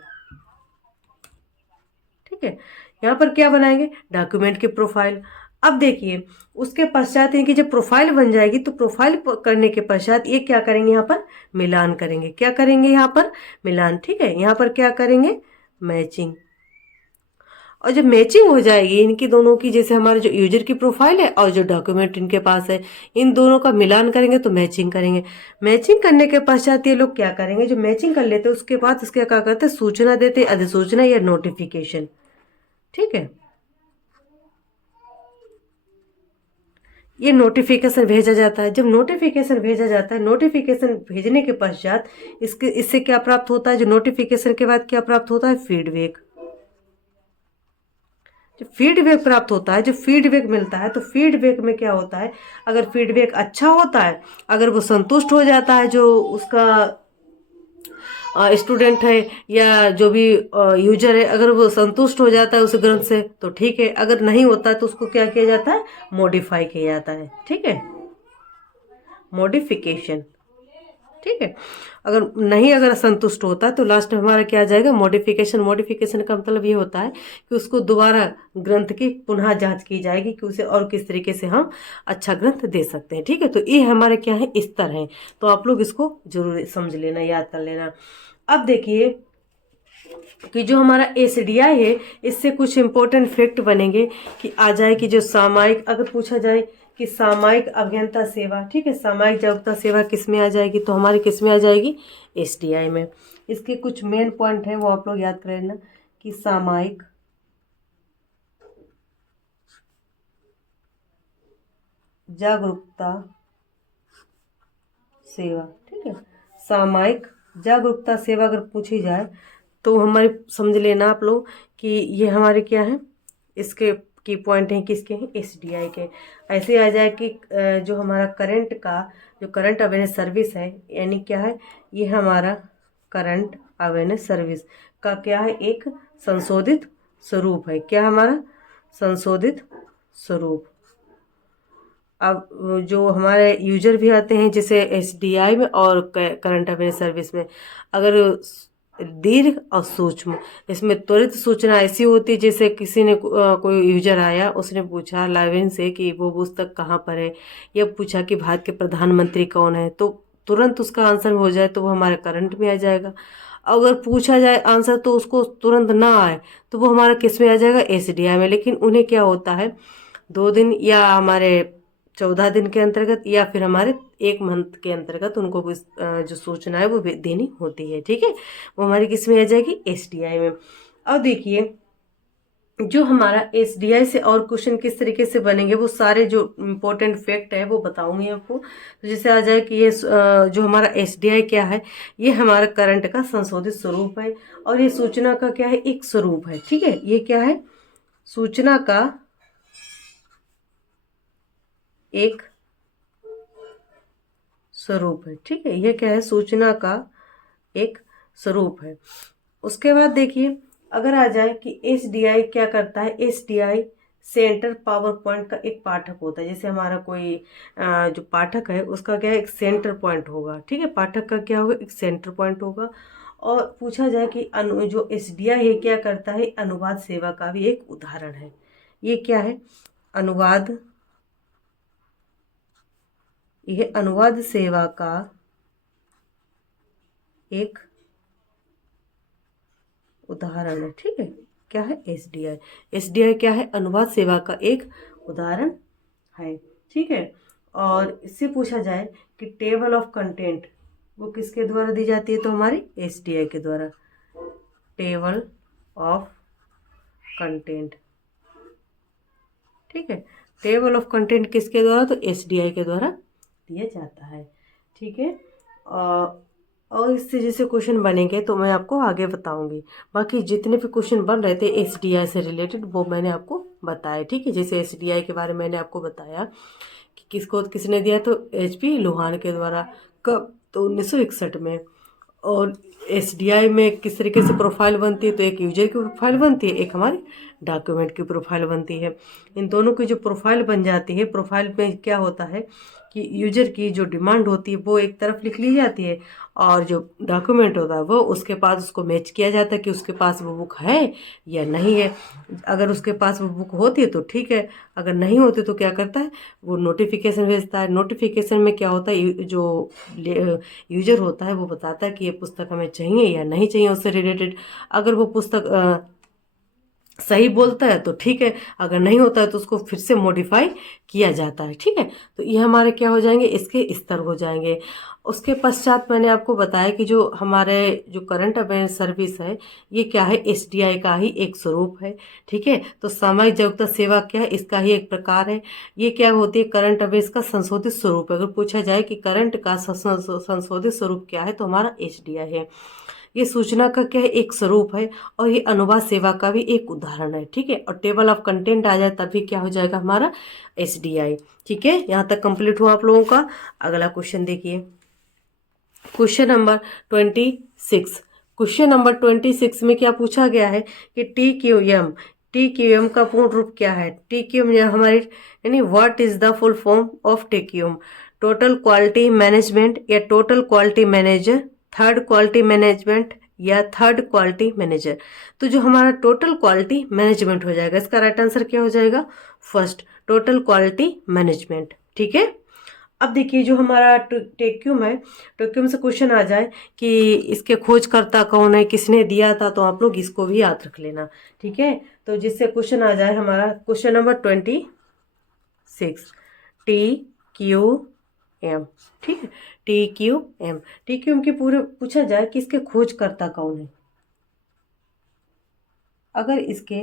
ठीक है, यहाँ पर क्या बनाएंगे, डॉक्यूमेंट की प्रोफाइल। अब देखिए उसके पश्चात इनकी जब प्रोफाइल बन जाएगी तो प्रोफाइल करने के पश्चात ये क्या करेंगे, यहाँ पर मिलान करेंगे। क्या करेंगे, यहाँ पर मिलान। ठीक है, यहाँ पर क्या करेंगे, मैचिंग। और जब मैचिंग हो जाएगी इनकी दोनों की, जैसे हमारे जो यूजर की प्रोफाइल है और जो डॉक्यूमेंट इनके पास है, इन दोनों का मिलान करेंगे तो मैचिंग करेंगे। मैचिंग करने के पश्चात ये लोग क्या करेंगे, जो मैचिंग कर लेते हैं उसके बाद इसके क्या करते हैं, सूचना देते, अधिसूचना या नोटिफिकेशन। ठीक है, ये नोटिफिकेशन भेजा जाता है। जब नोटिफिकेशन भेजा जाता है, नोटिफिकेशन भेजने के पश्चात इससे क्या प्राप्त होता है, जो नोटिफिकेशन के बाद क्या प्राप्त होता है, फीडबैक। जो फीडबैक प्राप्त होता है, जो फीडबैक मिलता है, तो फीडबैक में क्या होता है, अगर फीडबैक अच्छा होता है, अगर वो संतुष्ट हो जाता है जो उसका स्टूडेंट है या जो भी यूजर है, अगर वो संतुष्ट हो जाता है उस ग्रंथ से तो ठीक है। अगर नहीं होता है तो उसको क्या किया जाता है, मॉडिफाई किया जाता है। ठीक है, मॉडिफिकेशन। ठीक है, अगर संतुष्ट होता है तो लास्ट में हमारा क्या आ जाएगा, मॉडिफिकेशन। मॉडिफिकेशन का मतलब ये होता है कि उसको दोबारा ग्रंथ की पुनः जांच की जाएगी कि उसे और किस तरीके से हम अच्छा ग्रंथ दे सकते हैं। ठीक है, तो ये हमारे क्या है, स्तर है। तो आप लोग इसको जरूर समझ लेना, याद कर लेना। अब देखिए कि जो हमारा SDI है, इससे कुछ इंपॉर्टेंट फैक्ट बनेंगे कि आ जाए कि जो सामायिक, अगर पूछा जाए कि सामायिक अभियंता सेवा, ठीक है, सामायिक जागरूकता सेवा किस में आ जाएगी, तो हमारी किस में आ जाएगी, SDI में। इसके कुछ मेन पॉइंट है वो आप लोग याद कर लेना कि सामायिक जागरूकता सेवा। ठीक है, सामायिक जागरूकता सेवा अगर पूछी जाए तो हमारे समझ लेना आप लोग कि ये हमारे क्या है, इसके की पॉइंट हैं, किसके हैं, SDI के। ऐसे आ जाए कि जो हमारा जो करंट अवेयरनेस सर्विस है, यानी क्या है, ये हमारा करंट अवेयरनेस सर्विस का क्या है, एक संशोधित स्वरूप है। क्या हमारा संशोधित स्वरूप। अब जो हमारे यूजर भी आते हैं जैसे SDI में और करंट अवेयरनेस सर्विस में, अगर दीर्घ और सूक्ष्म, इसमें त्वरित सूचना ऐसी होती है जैसे किसी ने कोई यूजर आया, उसने पूछा लाइब्रेरियन से कि वो पुस्तक कहाँ पर है, या पूछा कि भारत के प्रधानमंत्री कौन है, तो तुरंत उसका आंसर हो जाए तो वो हमारे करंट में आ जाएगा। अगर पूछा जाए आंसर तो उसको तुरंत ना आए तो वो हमारा किस में आ जाएगा, SDI में। लेकिन उन्हें क्या होता है, 2 दिन या हमारे 14 दिन के अंतर्गत या फिर हमारे 1 मंथ के अंतर्गत उनको जो सूचना है वो देनी होती है। ठीक है, वो हमारी किस में आ जाएगी, SDI में। अब देखिए जो हमारा एसडीआई से और क्वेश्चन किस तरीके से बनेंगे वो सारे जो इम्पोर्टेंट फैक्ट है वो बताऊंगी आपको। तो जैसे आ जाए कि ये जो हमारा एसडीआई क्या है, ये हमारा करंट का संशोधित स्वरूप है और ये सूचना का क्या है, एक स्वरूप है। ठीक है, ये क्या है, सूचना का एक स्वरूप है। ठीक है, ये क्या है, सूचना का एक स्वरूप है। उसके बाद देखिए, अगर आ जाए कि एसडीआई क्या करता है, एसडीआई सेंटर पावर पॉइंट का एक पाठक होता है। जैसे हमारा कोई जो पाठक है उसका क्या है, एक सेंटर पॉइंट होगा। ठीक है, पाठक का क्या होगा, एक सेंटर पॉइंट होगा। और पूछा जाए कि जो एसडीआई है क्या करता है, अनुवाद सेवा का भी एक उदाहरण है। ये क्या है, अनुवाद, यह अनुवाद सेवा का एक उदाहरण है। ठीक है, क्या है, एसडीआई। एसडीआई क्या है, अनुवाद सेवा का एक उदाहरण है। ठीक है, और इससे पूछा जाए कि टेबल ऑफ कंटेंट वो किसके द्वारा दी जाती है, तो हमारी एसडीआई के द्वारा। टेबल ऑफ कंटेंट, ठीक है, टेबल ऑफ कंटेंट किसके द्वारा, तो एसडीआई के द्वारा दिया जाता है। ठीक है, और इससे जैसे क्वेश्चन बनेंगे तो मैं आपको आगे बताऊंगी। बाकी जितने भी क्वेश्चन बन रहे थे एसडीआई से रिलेटेड वो मैंने आपको बताया। ठीक है, जैसे एसडीआई के बारे में मैंने आपको बताया कि किसको किसने दिया, तो एचपी लोहान के द्वारा। कब, तो 1961 में। और एसडीआई में किस तरीके से प्रोफाइल बनती है, तो एक यूजर की प्रोफाइल बनती है, एक हमारी डॉक्यूमेंट की प्रोफाइल बनती है। इन दोनों की जो प्रोफाइल बन जाती है, प्रोफाइल में क्या होता है कि यूजर की जो डिमांड होती है वो एक तरफ लिख ली जाती है, और जो डॉक्यूमेंट होता है वो उसके पास उसको मैच किया जाता है कि उसके पास वो बुक है या नहीं है। अगर उसके पास वो बुक होती है तो ठीक है, अगर नहीं होती तो क्या करता है, वो नोटिफिकेशन भेजता है। नोटिफिकेशन में क्या होता है, जो यूजर होता है वो बताता है कि ये पुस्तक हमें चाहिए या नहीं चाहिए उससे रिलेटेड। अगर वो पुस्तक सही बोलता है तो ठीक है, अगर नहीं होता है तो उसको फिर से मॉडिफाई किया जाता है। ठीक है, तो ये हमारे क्या हो जाएंगे, इसके स्तर हो जाएंगे। उसके पश्चात मैंने आपको बताया कि जो हमारे जो करंट अफेयर्स सर्विस है ये क्या है, एसडीआई का ही एक स्वरूप है। ठीक है, तो सामाजिक जागरूकता सेवा क्या है, इसका ही एक प्रकार है। ये क्या होती है, करंट अफेयर्स का संशोधित स्वरूप है। अगर पूछा जाए कि करंट का संशोधित स्वरूप क्या है, तो हमारा एसडीआई है। ये सूचना का क्या है, एक स्वरूप है, और ये अनुवाद सेवा का भी एक उदाहरण है। ठीक है, और टेबल ऑफ कंटेंट आ जाए तभी क्या हो जाएगा, हमारा एसडीआई। ठीक है, यहाँ तक कंप्लीट हुआ आप लोगों का। अगला क्वेश्चन देखिए, क्वेश्चन नंबर 26। क्वेश्चन नंबर 26 में क्या पूछा गया है कि टी क्यू एम का पूर्ण रूप क्या है। टी क्यू एम हमारी यानी what is the full form of T Q M, total quality management या total quality manager, third quality management या थर्ड क्वालिटी मैनेजर। तो जो हमारा टोटल क्वालिटी मैनेजमेंट हो जाएगा, इसका राइट आंसर क्या हो जाएगा, फर्स्ट, टोटल क्वालिटी मैनेजमेंट। ठीक है, अब देखिए जो हमारा टेक्यूम है, टेक्यूम से क्वेश्चन आ जाए कि इसके खोजकर्ता कौन है, किसने दिया था, तो आप लोग इसको भी याद रख लेना। ठीक है, तो जिससे क्वेश्चन आ जाए हमारा question number 26, T Q M. ठीक है, टी क्यू एम की पूरे पूछा जाए कि इसके खोजकर्ता कौन है। अगर इसके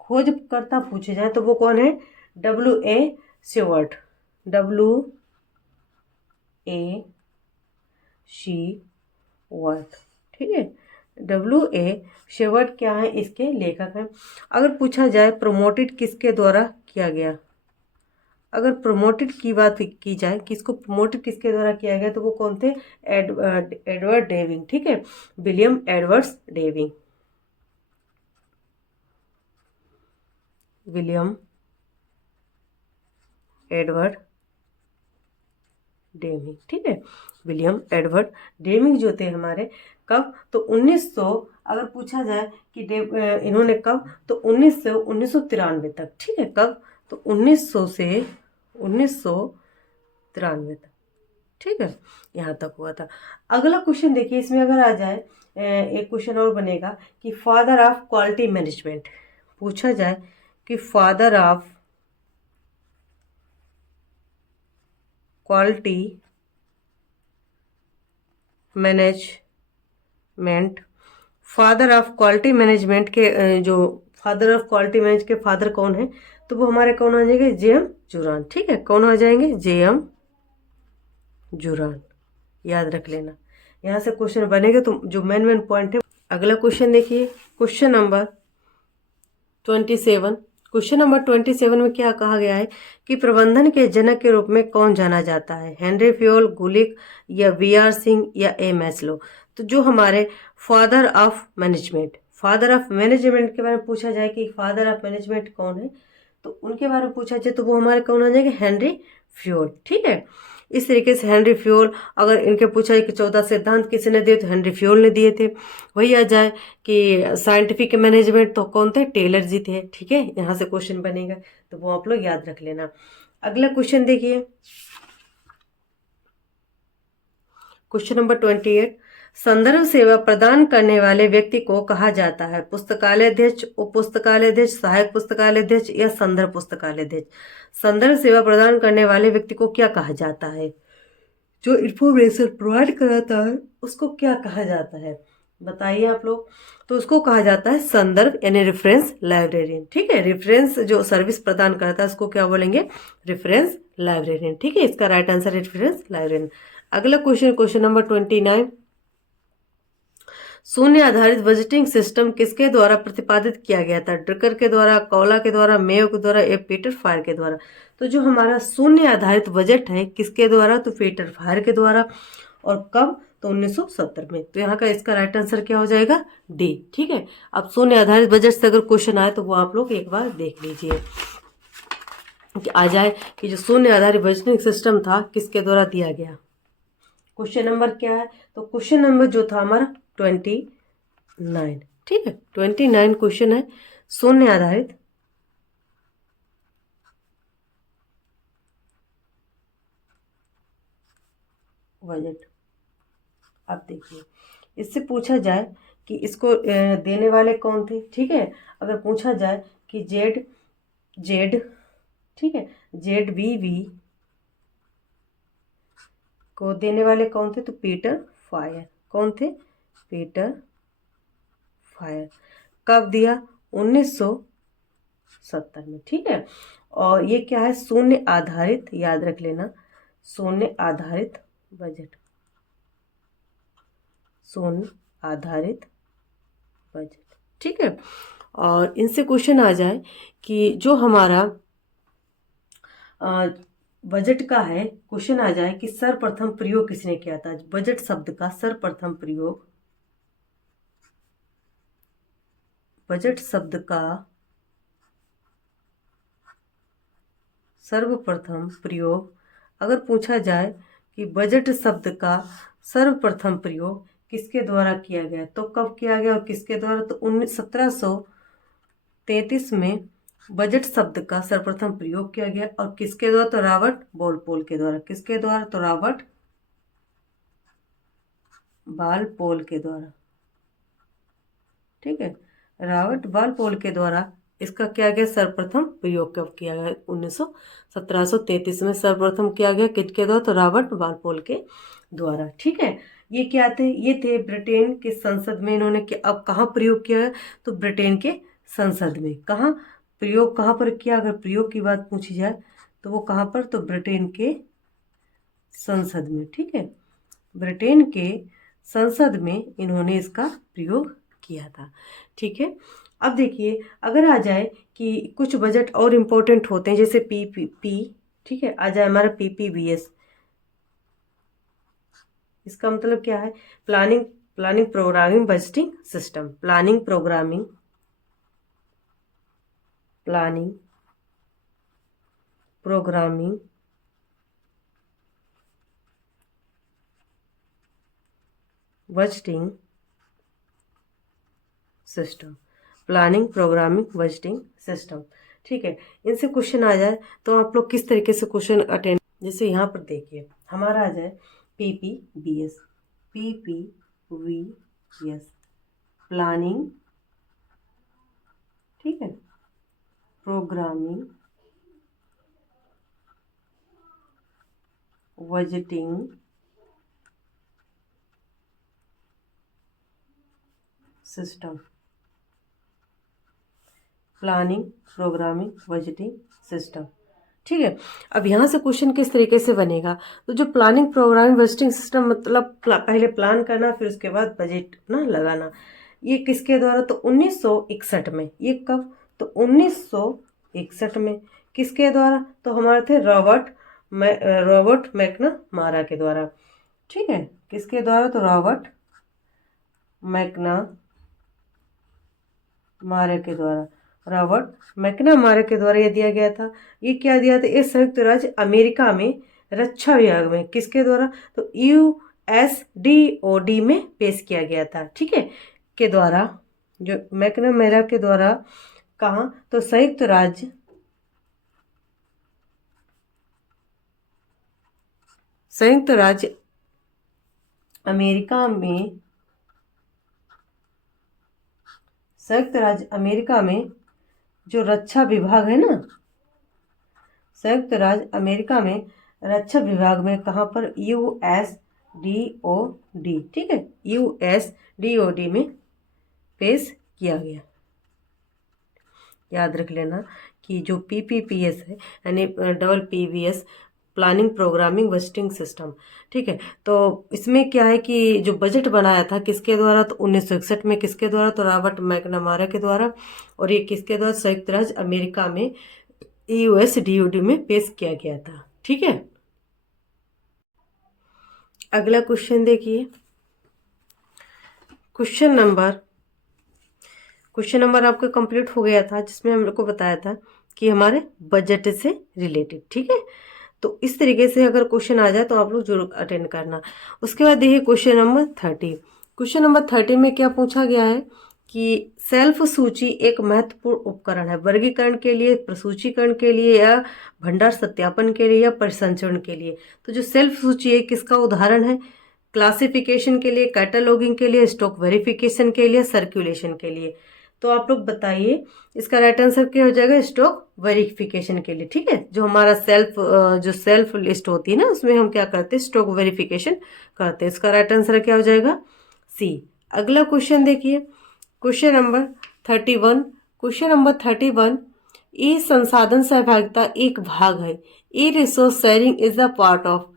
खोजकर्ता पूछे जाए तो वो कौन है, WA शेवर्ट, WA शेवर्ट। ठीक है, WA शेवर्ट क्या है, इसके लेखक हैं। अगर पूछा जाए प्रमोटेड किसके द्वारा किया गया, अगर प्रमोटेड की बात की जाए कि इसको प्रमोटेड किसके द्वारा किया गया, तो वो कौन थे, एडवर्ड डेविंग। ठीक है, William Edwards Deming, William Edward Deming. ठीक है, विलियम एडवर्ड डेमिंग जो थे हमारे, कब, तो 1900, अगर पूछा जाए कि इन्होंने कब, तो 1993 तक। ठीक है, कब, तो 1900 से 1993 तक। ठीक है, यहाँ तक हुआ था। अगला क्वेश्चन देखिए, इसमें अगर आ जाए एक क्वेश्चन और बनेगा कि फादर ऑफ क्वालिटी मैनेजमेंट, पूछा जाए कि father of quality management father of quality management के जो फादर ऑफ क्वालिटी मैनेजमेंट के फादर कौन है, तो वो हमारे कौन आ जाएंगे, जेएम जुरान। ठीक है, कौन आ जाएंगे, जेएम जुरान, याद रख लेना। यहाँ से क्वेश्चन बनेगा तो जो मेन मेन पॉइंट है। अगला क्वेश्चन देखिए, क्वेश्चन नंबर 27। क्वेश्चन नंबर 27 में क्या कहा गया है कि प्रबंधन के जनक के रूप में कौन जाना जाता है, हेनरी फ्योल, गुलिक या वीआर सिंह या ए मैस्लो। तो जो हमारे father of management, father of management के बारे में पूछा जाए कि फादर ऑफ मैनेजमेंट कौन है, तो उनके बारे में पूछा जाए तो वो हमारे कौन आ जाएंगे, हेनरी फ्योल। ठीक है, इस तरीके से हेनरी फ्योल, अगर इनके पूछा जाए कि 14 सिद्धांत किसने दिए तो हेनरी फ्योल ने दिए थे। वही आ जाए कि साइंटिफिक मैनेजमेंट तो कौन थे, टेलर जी थे। ठीक है, यहाँ से क्वेश्चन बनेगा तो वो आप लोग याद रख लेना। अगला क्वेश्चन देखिए, क्वेश्चन नंबर 28। संदर्भ सेवा प्रदान करने वाले व्यक्ति को कहा जाता है पुस्तकालय अध्यक्ष, उप पुस्तकालय अध्यक्ष, सहायक पुस्तकालय अध्यक्ष या संदर्भ पुस्तकालय अध्यक्ष। संदर्भ सेवा प्रदान करने वाले व्यक्ति को क्या कहा जाता है, जो इंफॉर्मेशन प्रोवाइड कराता है उसको क्या कहा जाता है, बताइए आप लोग। तो उसको कहा जाता है संदर्भ यानी रेफरेंस लाइब्रेरियन। ठीक है, रेफरेंस जो सर्विस प्रदान करता है उसको क्या बोलेंगे, रेफरेंस लाइब्रेरियन। ठीक है, इसका राइट आंसर रेफरेंस लाइब्रेरियन। अगला क्वेश्चन, क्वेश्चन नंबर 29। शून्य आधारित बजटिंग सिस्टम किसके द्वारा प्रतिपादित किया गया था, ड्रकर के द्वारा, कौला के द्वारा, मेयो के द्वारा या पीटर फायर के द्वारा। तो जो हमारा शून्य आधारित बजट है किसके द्वारा, तो पीटर फायर के द्वारा। और कब, तो 1970 में। तो यहाँ का इसका राइट आंसर क्या हो जाएगा, डी। ठीक है, अब शून्य आधारित बजट से अगर क्वेश्चन आए तो वो आप लोग एक बार देख लीजिए कि आ जाए कि जो शून्य आधारित बजटिंग सिस्टम था किसके द्वारा दिया गया। क्वेश्चन नंबर क्या है, तो क्वेश्चन नंबर जो था हमारा 29। ठीक है, 29 क्वेश्चन है, शून्य आधारित बजट। अब देखिए, इससे पूछा जाए कि इसको देने वाले कौन थे। ठीक है, अगर पूछा जाए कि जेड जेड ठीक है, जेड बी वी को देने वाले कौन थे, तो पीटर फायर। कौन थे, पीटर फायर। कब दिया, 1970 में। ठीक है, और ये क्या है, शून्य आधारित, याद रख लेना, शून्य आधारित बजट, शून्य आधारित बजट। ठीक है, और इनसे क्वेश्चन आ जाए कि जो हमारा बजट का है, क्वेश्चन आ जाए कि सर्वप्रथम प्रयोग किसने किया था, बजट शब्द का सर्वप्रथम प्रयोग, बजट शब्द का सर्वप्रथम प्रयोग, अगर पूछा जाए कि बजट शब्द का सर्वप्रथम प्रयोग किसके द्वारा किया गया, तो कब किया गया और किसके द्वारा, तो 1733 में बजट शब्द का सर्वप्रथम प्रयोग किया गया। और किसके द्वारा, तो रॉबर्ट वॉलपोल के द्वारा। किसके द्वारा, तो रॉबर्ट वॉलपोल के द्वारा। ठीक है, रॉबर्ट वॉलपोल के द्वारा इसका क्या गया, सर्वप्रथम प्रयोग कब किया गया, 1733 में सर्वप्रथम किया गया। किसके द्वारा, तो रॉबर्ट वॉलपोल के द्वारा। ठीक है, ये क्या थे, ये थे ब्रिटेन के संसद में इन्होंने अब कहाँ प्रयोग किया है, तो ब्रिटेन के संसद में। कहाँ प्रयोग, कहाँ पर किया, अगर प्रयोग की बात पूछी जाए तो वो कहाँ पर, तो ब्रिटेन के संसद में। ठीक है, ब्रिटेन के संसद में इन्होंने इसका प्रयोग किया था। ठीक है, अब देखिए, अगर आ जाए कि कुछ बजट और इम्पोर्टेंट होते हैं जैसे पी, ठीक है, आ जाए हमारा PPBS। इसका मतलब क्या है, planning planning programming budgeting system, planning programming, planning programming budgeting system, planning programming budgeting system. ठीक है, इनसे क्वेश्चन आ जाए तो आप लोग किस तरीके से क्वेश्चन अटेंड, जैसे यहाँ पर देखिए हमारा आ जाए PPBS, PPVS, प्लानिंग, ठीक है, programming budgeting system, planning, programming, budgeting system. ठीक है, अब यहाँ से क्वेश्चन किस तरीके से बनेगा, तो जो प्लानिंग, प्रोग्रामिंग, बजटिंग सिस्टम मतलब पहले प्लान करना, फिर उसके बाद बजट ना लगाना। ये किसके द्वारा, तो 1961 में। ये कब, तो 1961 में। किसके द्वारा, तो हमारे थे रॉबर्ट मैकनामारा के द्वारा। ठीक है, किसके द्वारा, तो रॉबर्ट मैकनामारा के द्वारा। रॉबर्ट मैकनामारा के द्वारा ये दिया गया था। ये क्या दिया था, ये संयुक्त राज्य अमेरिका में रक्षा विभाग में किसके द्वारा, तो USDOD में पेश किया गया था। ठीक है, के द्वारा, जो मैकनामारा के द्वारा, कहाँ, तो संयुक्त राज्य अमेरिका में जो रक्षा विभाग है ना, संयुक्त राज्य अमेरिका में रक्षा विभाग में, कहाँ पर, USDOD। ठीक है, USDOD में पेश किया गया। याद रख लेना कि जो PPPS है, यानी double PVS, planning, programming, budgeting system. ठीक है, तो इसमें क्या है कि जो बजट बनाया था किसके द्वारा, तो 1961 में। किसके द्वारा, तो रॉबर्ट मैकनामारा के द्वारा। और ये किसके द्वारा, संयुक्त राज्य अमेरिका में USDOD में पेश किया गया था। ठीक है, अगला क्वेश्चन देखिए। क्वेश्चन नंबर आपका कंप्लीट हो गया था, जिसमें हम लोग को बताया था कि हमारे बजट से रिलेटेड। ठीक है, तो इस तरीके से अगर क्वेश्चन आ जाए तो आप लोग जरूर अटेंड करना। उसके बाद देखिए क्वेश्चन नंबर 30। क्वेश्चन नंबर 30 में क्या पूछा गया है कि सेल्फ सूची एक महत्वपूर्ण उपकरण है वर्गीकरण के लिए, प्रसूचीकरण के लिए, या भंडार सत्यापन के लिए, या परिसंचरण के लिए। तो जो सेल्फ सूची है किसका उदाहरण है, क्लासिफिकेशन के लिए, कैटलॉगिंग के लिए, स्टॉक वेरिफिकेशन के लिए, सर्कुलेशन के लिए। तो आप लोग बताइए इसका राइट आंसर क्या हो जाएगा, स्टॉक वेरिफिकेशन के लिए। ठीक है, जो हमारा सेल्फ लिस्ट होती है ना, उसमें हम क्या करते हैं, स्टॉक वेरिफिकेशन करते हैं। इसका राइट आंसर क्या हो जाएगा, C। अगला क्वेश्चन देखिए, क्वेश्चन नंबर 31। ई संसाधन सहभागिता एक भाग है। E resource sharing is the part of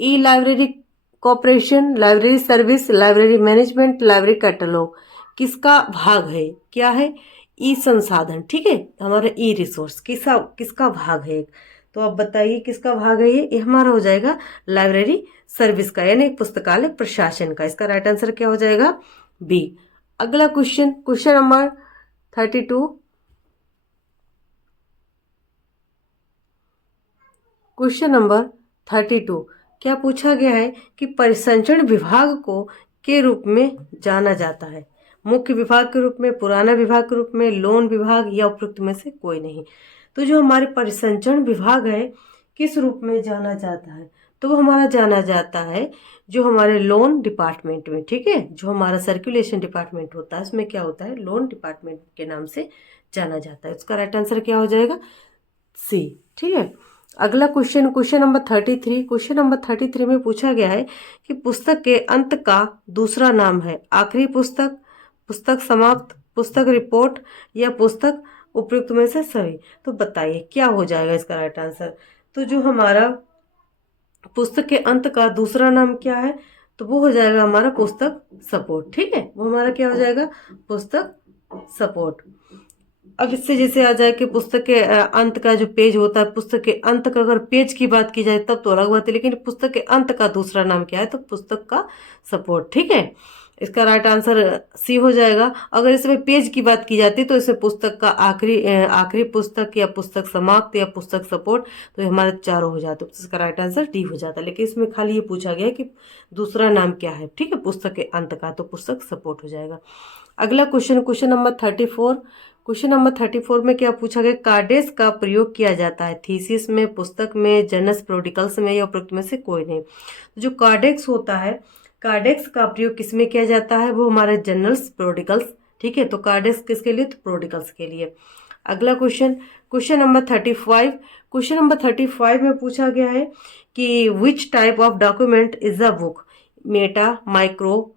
e library cooperation, library service, library management, library catalogue. किसका भाग है, क्या है, ई संसाधन। ठीक है, हमारा ई रिसोर्स किसका भाग है। तो आप बताइए किसका भाग है, ये हमारा हो जाएगा लाइब्रेरी सर्विस का, यानी पुस्तकालय प्रशासन का। इसका राइट आंसर क्या हो जाएगा, B। अगला क्वेश्चन नंबर 32। क्वेश्चन नंबर 32 क्या पूछा गया है कि परिसंचरण विभाग को के रूप में जाना जाता है, मुख्य विभाग के रूप में, पुराना विभाग के रूप में, लोन विभाग, या उपयुक्त में से कोई नहीं। तो जो हमारे परिसंचरण विभाग है किस रूप में जाना जाता है, तो वो हमारा जाना जाता है जो हमारे लोन डिपार्टमेंट में। ठीक है, जो हमारा सर्कुलेशन डिपार्टमेंट होता है उसमें क्या होता है, लोन डिपार्टमेंट के नाम से जाना जाता है। उसका राइट आंसर क्या हो जाएगा, C। ठीक है, अगला क्वेश्चन नंबर 33। क्वेश्चन नंबर 33 में पूछा गया है कि पुस्तक के अंत का दूसरा नाम है आखिरी पुस्तक, पुस्तक समाप्त, पुस्तक रिपोर्ट, या पुस्तक उपयुक्त में से सही। तो बताइए क्या हो जाएगा इसका राइट आंसर। तो जो हमारा पुस्तक के अंत का दूसरा नाम क्या है, तो वो हो जाएगा हमारा पुस्तक सपोर्ट। ठीक है, वो हमारा क्या हो जाएगा, पुस्तक सपोर्ट। अब इससे जैसे आ जाए कि पुस्तक के अंत का जो पेज होता है, पुस्तक के अंत का अगर पेज की बात की जाए तब तो अलग बात है, लेकिन पुस्तक के अंत का दूसरा नाम क्या है, तो पुस्तक का सपोर्ट। ठीक है, इसका राइट आंसर C हो जाएगा। अगर इसमें पेज की बात की जाती है तो इसमें पुस्तक का आखिरी पुस्तक, या पुस्तक समाप्त, या पुस्तक सपोर्ट, तो ये हमारे चारों हो जाते, तो इसका राइट आंसर D हो जाता। लेकिन इसमें खाली ये पूछा गया कि दूसरा नाम क्या है। ठीक है, पुस्तक के अंत का, तो पुस्तक सपोर्ट हो जाएगा। अगला क्वेश्चन नंबर 34। क्वेश्चन नंबर 34 में क्या पूछा गया, कार्डेक्स का प्रयोग किया जाता है थीसिस में, पुस्तक में, जर्नल्स प्रोडिकल्स में, या उपयुक्त में से कोई नहीं। जो कार्डेक्स होता है, कार्डेक्स का प्रयोग किसमें किया जाता है, वो हमारे जर्नल्स प्रोडिकल्स। ठीक है, तो कार्डेक्स किसके लिए, तो प्रोडिकल्स के लिए। अगला क्वेश्चन नंबर 35। क्वेश्चन नंबर 35 में पूछा गया है कि which type of document is a book, Meta, micro,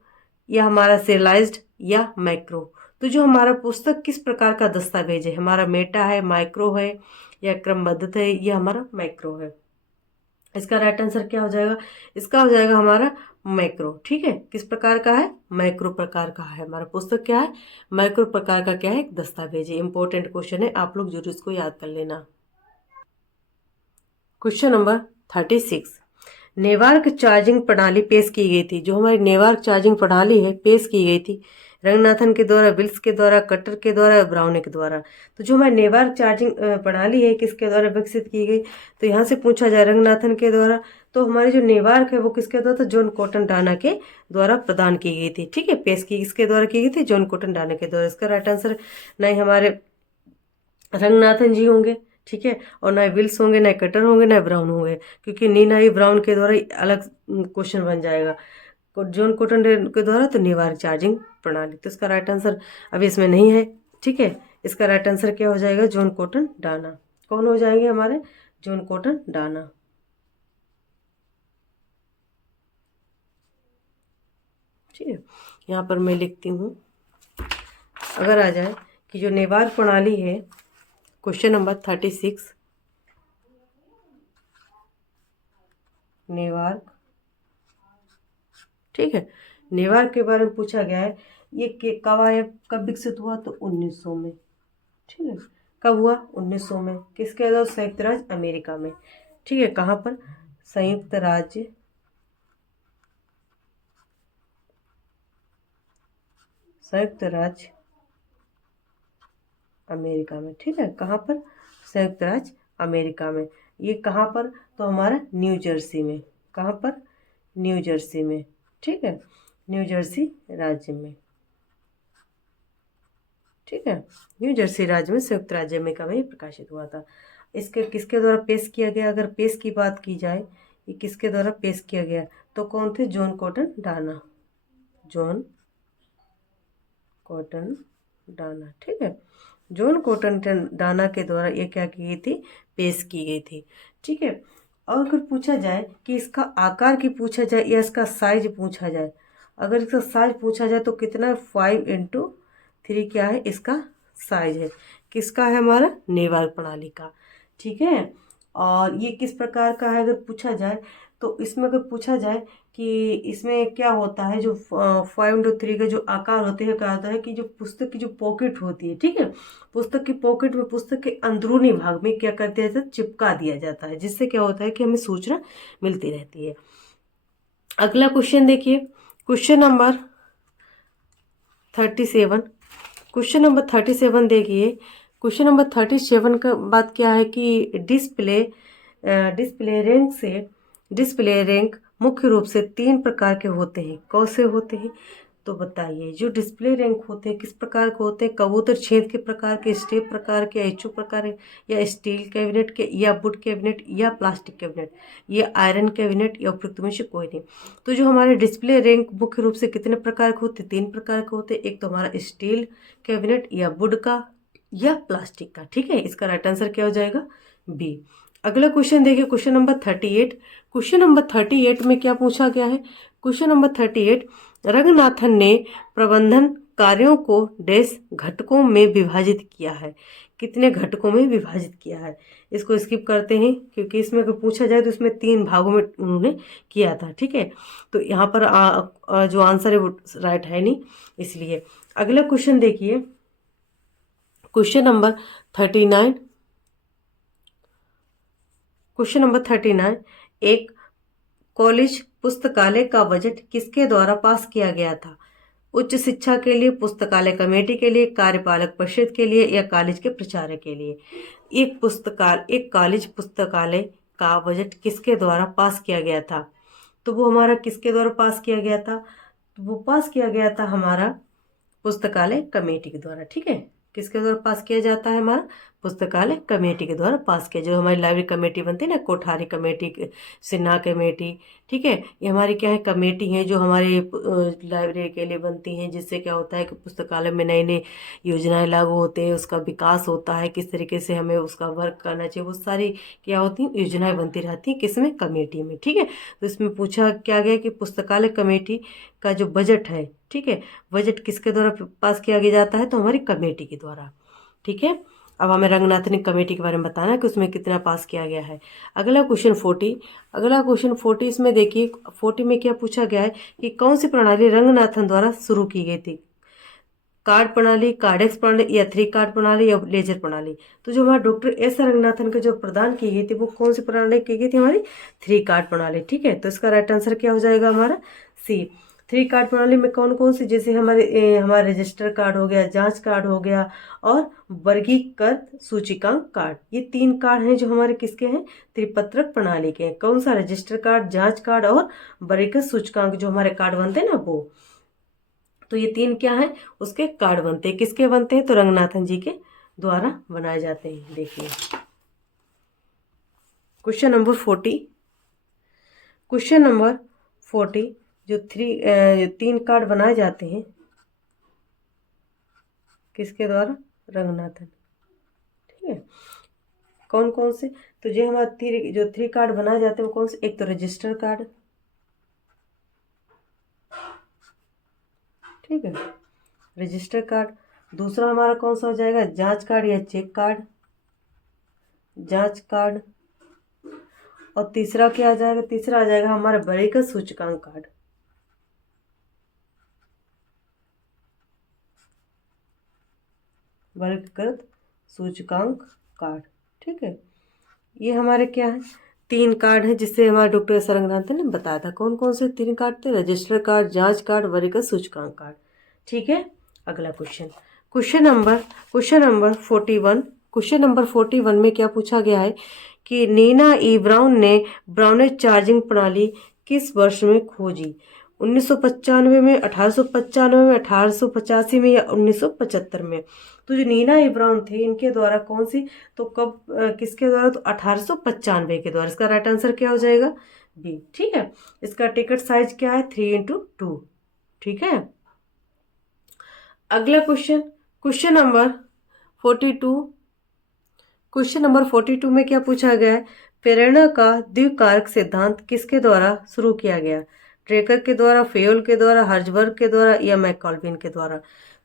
या हमारा सीरियलाइज्ड, या मैक्रो। तो जो हमारा पुस्तक किस प्रकार का दस्तावेज है, हमारा मेटा है, माइक्रो है या क्रमबद्ध है, ये हमारा मैक्रो है। इसका राइट आंसर क्या हो जाएगा? इसका हो जाएगा हमारा मैक्रो। ठीक है, किस प्रकार का है? मैक्रो प्रकार का है हमारा पुस्तक। क्या है? मैक्रो प्रकार का क्या है? एक दस्तावेज है। इंपॉर्टेंट क्वेश्चन है, आप लोग जरूर इसको याद कर लेना। क्वेश्चन नंबर 36, नेटवर्क चार्जिंग प्रणाली पेश की गई थी। जो हमारी नेटवर्क चार्जिंग प्रणाली है पेश की गई थी रंगनाथन के द्वारा, विल्स के द्वारा, कटर के द्वारा, ब्राउन के द्वारा। तो जो हमारी नेटवर्क चार्जिंग प्रणाली है किसके द्वारा विकसित की गई? तो यहाँ से पूछा जाए रंगनाथन के द्वारा, तो हमारी जो नेटवर्क है वो किसके द्वारा? तो जॉन कॉटन डाना के द्वारा प्रदान की गई थी। ठीक है, पेश की किसके द्वारा की गई थी? जॉन कॉटन डाना के द्वारा। इसका राइट आंसर नहीं हमारे रंगनाथन जी होंगे, ठीक है, और ना विल्स होंगे, ना कटर होंगे, ना ब्राउन होंगे, क्योंकि नीना ही ब्राउन के द्वारा अलग क्वेश्चन बन जाएगा। जॉन कॉटन के द्वारा तो निवारक चार्जिंग प्रणाली। तो इसका राइट आंसर अभी इसमें नहीं है। ठीक है, इसका राइट आंसर क्या हो जाएगा? John cotton Dana. कौन हो जाएंगे हमारे? John cotton Dana. ठीक है, यहाँ पर मैं लिखती हूँ, अगर आ जाए कि जो नेवार प्रणाली है, क्वेश्चन नंबर 36, नेवार, ठीक है, नेवार के बारे में पूछा गया है। ये कब आया, कब विकसित हुआ? तो 1900 में। ठीक है, कब हुआ? 1900 में। किसके द्वारा? संयुक्त राज्य अमेरिका में। ठीक है, कहाँ पर? संयुक्त राज्य अमेरिका में। ठीक है, कहाँ पर? संयुक्त राज्य अमेरिका में। ये कहाँ पर? तो हमारा न्यू जर्सी में। कहाँ पर? न्यू जर्सी में। ठीक है, न्यू जर्सी राज्य में। ठीक है, न्यू जर्सी राज्य में संयुक्त राज्य अमेरिका में प्रकाशित हुआ था। इसके किसके द्वारा पेश किया गया? अगर पेश की बात की जाए, ये किसके द्वारा पेश किया गया? तो कौन थे? John cotton Dana. John cotton Dana. ठीक है, जॉन कॉटन डाना के द्वारा ये क्या की गई थी? पेश की गई थी। ठीक है, और अगर पूछा जाए कि इसका आकार की पूछा जाए या इसका साइज पूछा जाए, अगर इसका साइज पूछा जाए तो कितना? 5x3 क्या है इसका साइज है? किसका है? हमारा नेवार प्रणाली का। ठीक है, और ये किस प्रकार का है अगर पूछा जाए, तो इसमें अगर पूछा जाए कि इसमें क्या होता है, जो 5x3 का जो आकार होते हैं, क्या होता है कि जो पुस्तक की जो पॉकेट होती है, ठीक है, पुस्तक की पॉकेट में पुस्तक के अंदरूनी भाग में क्या करते हैं? चिपका दिया जाता है, जिससे क्या होता है कि हमें सूचना मिलती रहती है। अगला क्वेश्चन देखिए, क्वेश्चन नंबर 37। क्वेश्चन नंबर 37 देखिए, क्वेश्चन नंबर 37 का बात क्या है कि डिस्प्ले रैंक मुख्य रूप से 3 प्रकार के होते हैं। कौन से होते हैं? तो बताइए, जो डिस्प्ले रैंक होते हैं किस प्रकार के होते हैं? कबूतर छेद के प्रकार के, स्टेप प्रकार के, एचो प्रकार के, या स्टील कैबिनेट के, या वुड कैबिनेट, या प्लास्टिक कैबिनेट, या आयरन कैबिनेट, या उपयुक्त में से कोई नहीं। तो जो हमारे डिस्प्ले रैंक मुख्य रूप से कितने प्रकार के होते हैं? 3 प्रकार के होते हैं। एक तो हमारा स्टील कैबिनेट, या वुड का, या प्लास्टिक का। ठीक है, इसका राइट आंसर क्या हो जाएगा? बी। अगला क्वेश्चन देखिए, क्वेश्चन नंबर 38। क्वेश्चन नंबर 38 में क्या पूछा गया है? क्वेश्चन नंबर 38, रंगनाथन ने प्रबंधन कार्यों को डैश घटकों में विभाजित किया है। कितने घटकों में विभाजित किया है? इसको स्किप करते हैं, क्योंकि इसमें अगर पूछा जाए तो इसमें 3 भागों में उन्होंने किया था। ठीक है, तो यहाँ पर जो आंसर है वो राइट है नहीं, इसलिए। अगला क्वेश्चन देखिए, क्वेश्चन नंबर 39। क्वेश्चन नंबर 39, एक कॉलेज पुस्तकालय का बजट किसके द्वारा पास किया गया था? उच्च शिक्षा के लिए, पुस्तकालय कमेटी के लिए, कार्यपालक परिषद के लिए, या कॉलेज के प्राचार्य के लिए? एक कॉलेज पुस्तकालय का बजट किसके द्वारा पास किया गया था? तो वो हमारा किसके द्वारा पास किया गया था? तो वो पास किया गया था हमारा पुस्तकालय कमेटी के द्वारा। ठीक है, किसके द्वारा पास किया जाता है? हमारा पुस्तकालय कमेटी के द्वारा पास किया। जो हमारी लाइब्रेरी कमेटी बनती है ना, कोठारी कमेटी, सिन्हा कमेटी, ठीक है, ये हमारी क्या है? कमेटी है जो हमारे लाइब्रेरी के लिए बनती हैं, जिससे क्या होता है कि पुस्तकालय में नई नई योजनाएं लागू होते हैं, उसका विकास होता है, किस तरीके से हमें उसका वर्क करना चाहिए, वो सारी क्या होती हैं? योजनाएं बनती रहती हैं, किसमें? कमेटी में। ठीक है, तो इसमें पूछा क्या गया कि पुस्तकालय कमेटी का जो बजट है ठीक है। बजट किसके द्वारा पास किया गया जाता है, तो हमारी कमेटी के द्वारा। ठीक है। अब हमें रंगनाथनी कमेटी के बारे में बताना है कि उसमें कितना पास किया गया है। अगला क्वेश्चन 40। अगला क्वेश्चन 40, इसमें देखिए 40 में क्या पूछा गया है कि कौन सी प्रणाली रंगनाथन द्वारा शुरू की गई थी। कार्ड प्रणाली, कार्डेक्स प्रणाली, या थ्री कार्ड प्रणाली, या लेजर प्रणाली। तो जो हमारे डॉक्टर एस रंगनाथन के जो प्रदान की गई थी वो कौन सी प्रणाली की गई थी, हमारी थ्री कार्ड प्रणाली। ठीक है। तो इसका राइट आंसर क्या हो जाएगा हमारा सी। थ्री कार्ड प्रणाली में कौन कौन सी, जैसे हमारे रजिस्टर कार्ड हो गया, जांच कार्ड हो गया, और वर्गीकृत सूचकांक कार्ड। ये तीन कार्ड हैं जो हमारे किसके हैं, त्रिपत्रक प्रणाली के हैं। कौन सा, रजिस्टर कार्ड, जांच कार्ड और वर्गीकृत सूचकांक जो हमारे कार्ड बनते हैं ना वो। तो ये तीन क्या है, उसके कार्ड बनते हैं। किसके बनते हैं, तो रंगनाथन जी के द्वारा बनाए जाते हैं। देखिए क्वेश्चन नंबर 40। क्वेश्चन नंबर 40, जो तीन कार्ड बनाए जाते हैं किसके द्वारा, रंगनाथन। ठीक है। कौन कौन से, तो जो हमारे जो थ्री कार्ड बनाए जाते हैं वो कौन से, एक तो रजिस्टर कार्ड, ठीक है, रजिस्टर कार्ड। दूसरा हमारा कौन सा हो जाएगा, जांच कार्ड या चेक कार्ड, जांच कार्ड। और तीसरा क्या आ जाएगा, तीसरा आ जाएगा हमारा वर्गीकृत सूचकांक कार्ड। वर्गीकृत सूचकांक कार्ड। ठीक है। ये हमारे क्या है, तीन कार्ड है जिससे हमारे डॉक्टर एस रंगनाथन ने बताया था। कौन कौन से तीन कार्ड थे, रजिस्टर कार्ड, जांच कार्ड, वर्गीकृत सूचकांक कार्ड। ठीक है। अगला question, question number 41। Question number 41 में क्या पूछा गया है कि नीना ई ब्राउन ने ब्राउनेज चार्जिंग प्रणाली किस वर्ष में खोजी। 1995 में, 1895 में, 1885 में, या 1975 में। तो जो नीना ई ब्राउन थे इनके द्वारा कौन सी, तो कब किसके द्वारा, तो 1895 के द्वारा। इसका राइट आंसर क्या हो जाएगा, बी। ठीक है। इसका टिकट साइज क्या है, 3x2। ठीक है। अगला question, question number 42। Question number 42 में क्या पूछा गया है, प्रेरणा का द्विकारक सिद्धांत किसके द्वारा शुरू किया गया। ट्रेकर के द्वारा, फेयोल के द्वारा, हर्जबर्ग के द्वारा, या मैकॉल्बिन के द्वारा।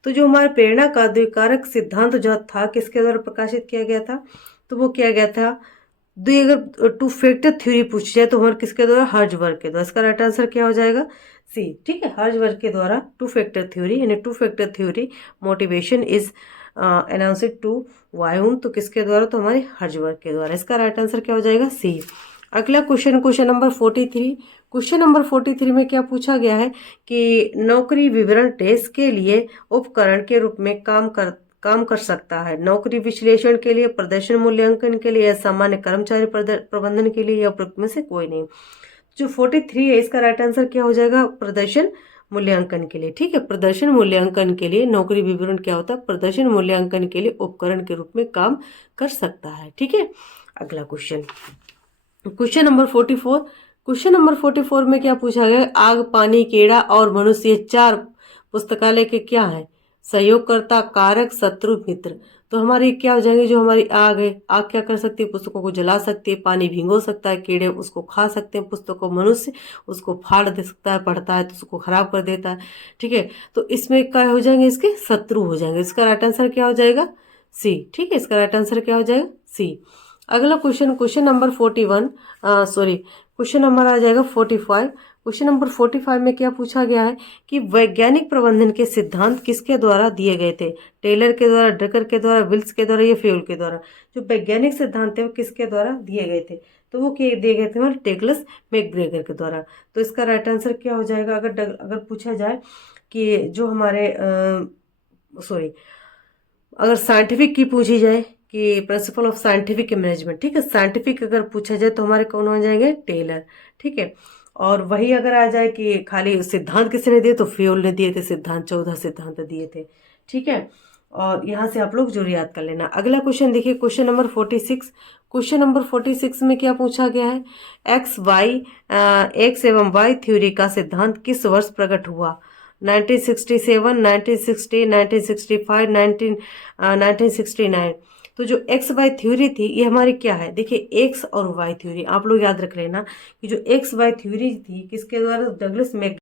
तो जो हमारे प्रेरणा का द्विकारक सिद्धांत जो था किसके द्वारा प्रकाशित किया गया था, तो वो किया गया था, अगर टू फैक्टर थ्योरी पूछी जाए तो हमारे किसके द्वारा, हर्जबर्ग के द्वारा। इसका राइट आंसर क्या हो जाएगा, सी। ठीक है। हर्जबर्ग के द्वारा टू फैक्टर थ्योरी, यानी two factor theory motivation is announced to वायुन, तो किसके द्वारा, तो हमारे हर्जबर्ग के द्वारा। इसका राइट आंसर क्या हो जाएगा, सी। अगला question, question number 43। Question number 43 में क्या पूछा गया है कि नौकरी विवरण टेस्ट के लिए उपकरण के रूप में काम कर सकता है। नौकरी विश्लेषण के लिए, प्रदर्शन मूल्यांकन के लिए, या सामान्य कर्मचारी प्रबंधन के लिए, या उपरोक्त में से कोई नहीं। जो 43 है इसका राइट आंसर क्या हो जाएगा, प्रदर्शन मूल्यांकन के लिए। ठीक है। प्रदर्शन मूल्यांकन के लिए नौकरी विवरण क्या होता है, प्रदर्शन मूल्यांकन के लिए उपकरण के रूप में काम कर सकता है। ठीक है। अगला question, question number 44। Question number 44 में क्या पूछा गया, आग, पानी, कीड़ा और मनुष्य, ये चार पुस्तकालय के क्या है, सहयोगकर्ता, कारक, शत्रु, मित्र। तो हमारी क्या हो जाएंगे, जो हमारी आग है, आग क्या कर सकती है, पुस्तकों को जला सकती है, पानी भिगो सकता है, कीड़े उसको खा सकते हैं पुस्तकों, मनुष्य उसको फाड़ दे सकता है, पढ़ता है तो उसको खराब कर देता है। ठीक है। तो इसमें क्या हो जाएंगे, इसके शत्रु हो जाएंगे। इसका राइट आंसर क्या हो जाएगा, सी। ठीक है। इसका राइट आंसर क्या हो जाएगा, सी। अगला question, question number 41, question number आ जाएगा 45। क्वेश्चन नंबर 45 में क्या पूछा गया है कि वैज्ञानिक प्रबंधन के सिद्धांत किसके द्वारा दिए गए थे। टेलर के द्वारा, ड्रकर के द्वारा, विल्स के द्वारा, या फेयोल के द्वारा। जो वैज्ञानिक सिद्धांत थे वो किसके द्वारा दिए गए थे, तो वो दिए गए थे हमारे टेक्लस मैकग्रेगर के द्वारा। तो इसका राइट आंसर क्या हो जाएगा, अगर पूछा जाए कि जो हमारे अगर साइंटिफिक की पूछी जाए कि प्रिंसिपल ऑफ साइंटिफिक मैनेजमेंट, ठीक है, साइंटिफिक अगर पूछा जाए तो हमारे कौन हो जाएंगे, टेलर। ठीक है। और वही अगर आ जाए कि खाली सिद्धांत किसने दिए, तो फेयोल ने दिए थे सिद्धांत, 14 सिद्धांत दिए थे। ठीक है। और यहाँ से आप लोग जरूर याद कर लेना। अगला क्वेश्चन देखिए, क्वेश्चन नंबर 46। क्वेश्चन नंबर 46 में क्या पूछा गया है, एक्स एवं वाई थ्योरी का सिद्धांत किस वर्ष प्रकट हुआ। 1967, 1960, 1965, 1969। तो जो एक्स वाई थ्योरी थी ये हमारी क्या है, देखिए एक्स और वाई थ्योरी आप लोग याद रख लेना कि जो एक्स वाई थ्योरी थी किसके द्वारा, डगलस मैक